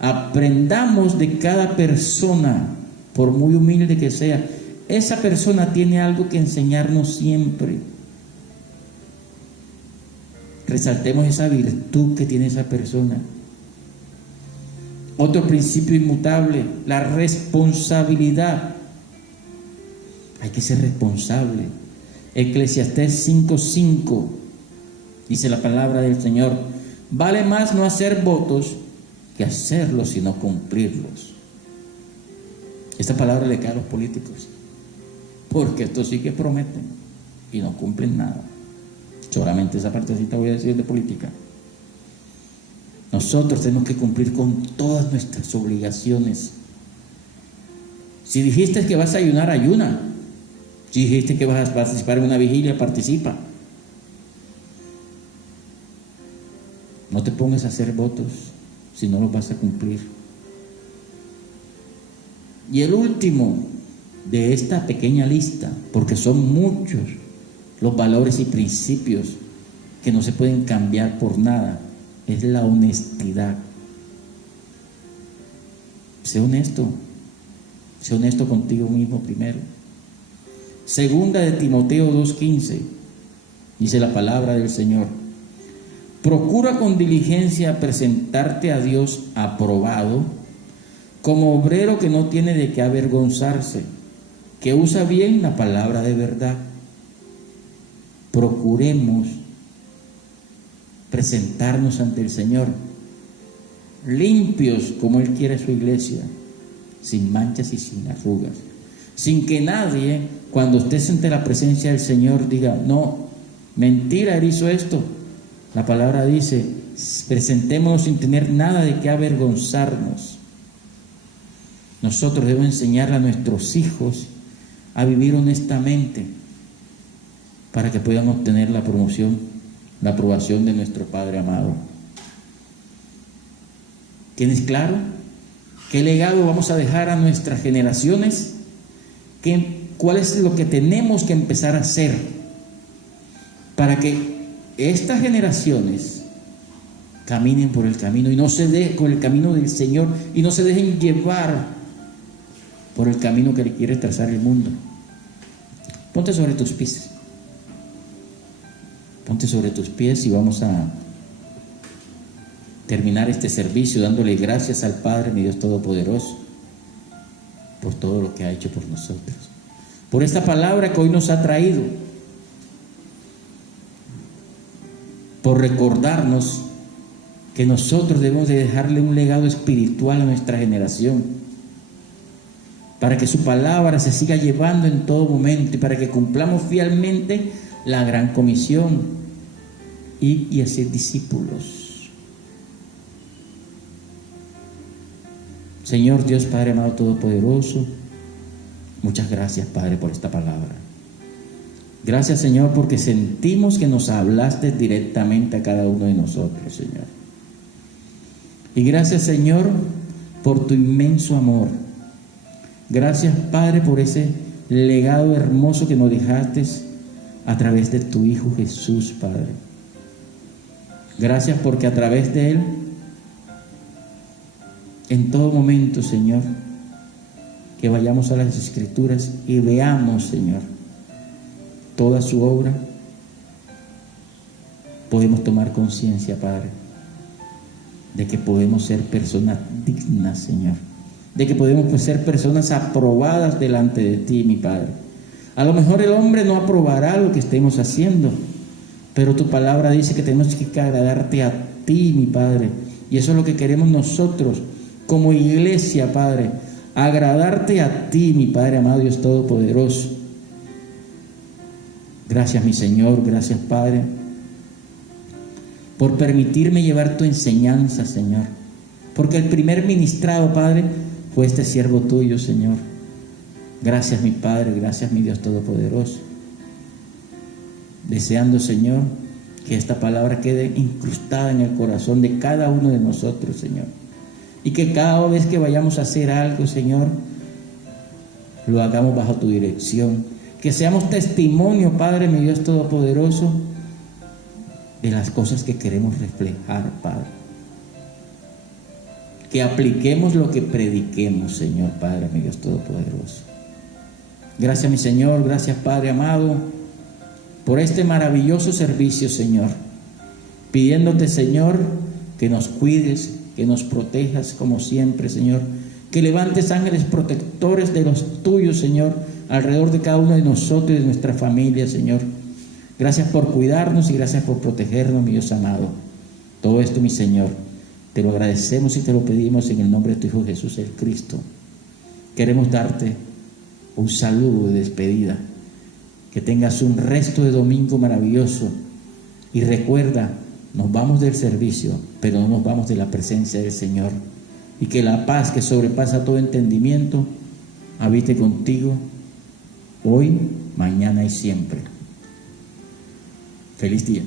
Aprendamos de cada persona, por muy humilde que sea. Esa persona tiene algo que enseñarnos siempre. Resaltemos esa virtud que tiene esa persona. Otro principio inmutable, la responsabilidad. Hay que ser responsable. Eclesiastés 5:5 dice la palabra del Señor: vale más no hacer votos que hacerlos, sino cumplirlos. Esta palabra le cae a los políticos, porque estos sí que prometen y no cumplen nada. Solamente esa partecita voy a decir de política. Nosotros tenemos que cumplir con todas nuestras obligaciones. Si dijiste que vas a ayunar, ayuna. Si dijiste que vas a participar en una vigilia, participa. No te pongas a hacer votos si no los vas a cumplir. Y el último de esta pequeña lista, porque son muchos los valores y principios que no se pueden cambiar por nada, es la honestidad. Sé honesto contigo mismo primero. Segunda de Timoteo 2:15 dice la palabra del Señor: procura con diligencia presentarte a Dios aprobado, como obrero que no tiene de qué avergonzarse, que usa bien la palabra de verdad. Procuremos presentarnos ante el Señor limpios como Él quiere su iglesia, sin manchas y sin arrugas, sin que nadie, cuando estés ante la presencia del Señor, diga: no, mentira, Él hizo esto. La palabra dice: presentémonos sin tener nada de qué avergonzarnos. Nosotros debemos enseñar a nuestros hijos a vivir honestamente, para que puedan obtener la promoción, la aprobación de nuestro Padre amado. ¿Tienes claro qué legado vamos a dejar a nuestras generaciones? ¿Cuál es lo que tenemos que empezar a hacer para que estas generaciones caminen por el camino y no se dejen con el camino del Señor y no se dejen llevar por el camino que le quiere trazar el mundo? Ponte sobre tus pies. Ponte sobre tus pies y vamos a terminar este servicio dándole gracias al Padre, mi Dios Todopoderoso, por todo lo que ha hecho por nosotros, por esta palabra que hoy nos ha traído, por recordarnos que nosotros debemos de dejarle un legado espiritual a nuestra generación, para que su palabra se siga llevando en todo momento y para que cumplamos fielmente la gran comisión: ir y hacer discípulos. Señor Dios Padre amado todopoderoso, muchas gracias, Padre, por esta palabra. Gracias, Señor, porque sentimos que nos hablaste directamente a cada uno de nosotros, Señor. Y gracias, Señor, por tu inmenso amor. Gracias, Padre, por ese legado hermoso que nos dejaste a través de tu Hijo Jesús, Padre. Gracias porque a través de Él, en todo momento, Señor, que vayamos a las Escrituras y veamos, Señor, toda su obra podemos tomar conciencia, Padre, de que podemos ser personas dignas, Señor, de que podemos ser personas aprobadas delante de ti, mi Padre. A lo mejor el hombre no aprobará lo que estemos haciendo, pero tu palabra dice que tenemos que agradarte a ti, mi Padre, y eso es lo que queremos nosotros como iglesia, Padre, agradarte a ti, mi Padre amado, Dios Todopoderoso. Gracias, mi Señor, gracias, Padre, por permitirme llevar tu enseñanza, Señor, porque el primer ministrado, Padre, fue este siervo tuyo, Señor. Gracias, mi Padre, gracias, mi Dios Todopoderoso. Deseando, Señor, que esta palabra quede incrustada en el corazón de cada uno de nosotros, Señor, y que cada vez que vayamos a hacer algo, Señor, lo hagamos bajo tu dirección, que seamos testimonio, Padre, mi Dios Todopoderoso, de las cosas que queremos reflejar, Padre, que apliquemos lo que prediquemos, Señor, Padre, mi Dios Todopoderoso. Gracias, mi Señor, gracias, Padre amado, por este maravilloso servicio, Señor, pidiéndote, Señor, que nos cuides, que nos protejas como siempre, Señor, que levantes ángeles protectores de los tuyos, Señor, alrededor de cada uno de nosotros y de nuestra familia, Señor. Gracias por cuidarnos y gracias por protegernos, mi Dios amado. Todo esto, mi Señor, te lo agradecemos y te lo pedimos en el nombre de tu Hijo Jesús, el Cristo. Queremos darte un saludo de despedida. Que tengas un resto de domingo maravilloso. Y recuerda, nos vamos del servicio, pero no nos vamos de la presencia del Señor. Y que la paz que sobrepasa todo entendimiento habite contigo hoy, mañana y siempre. Feliz día.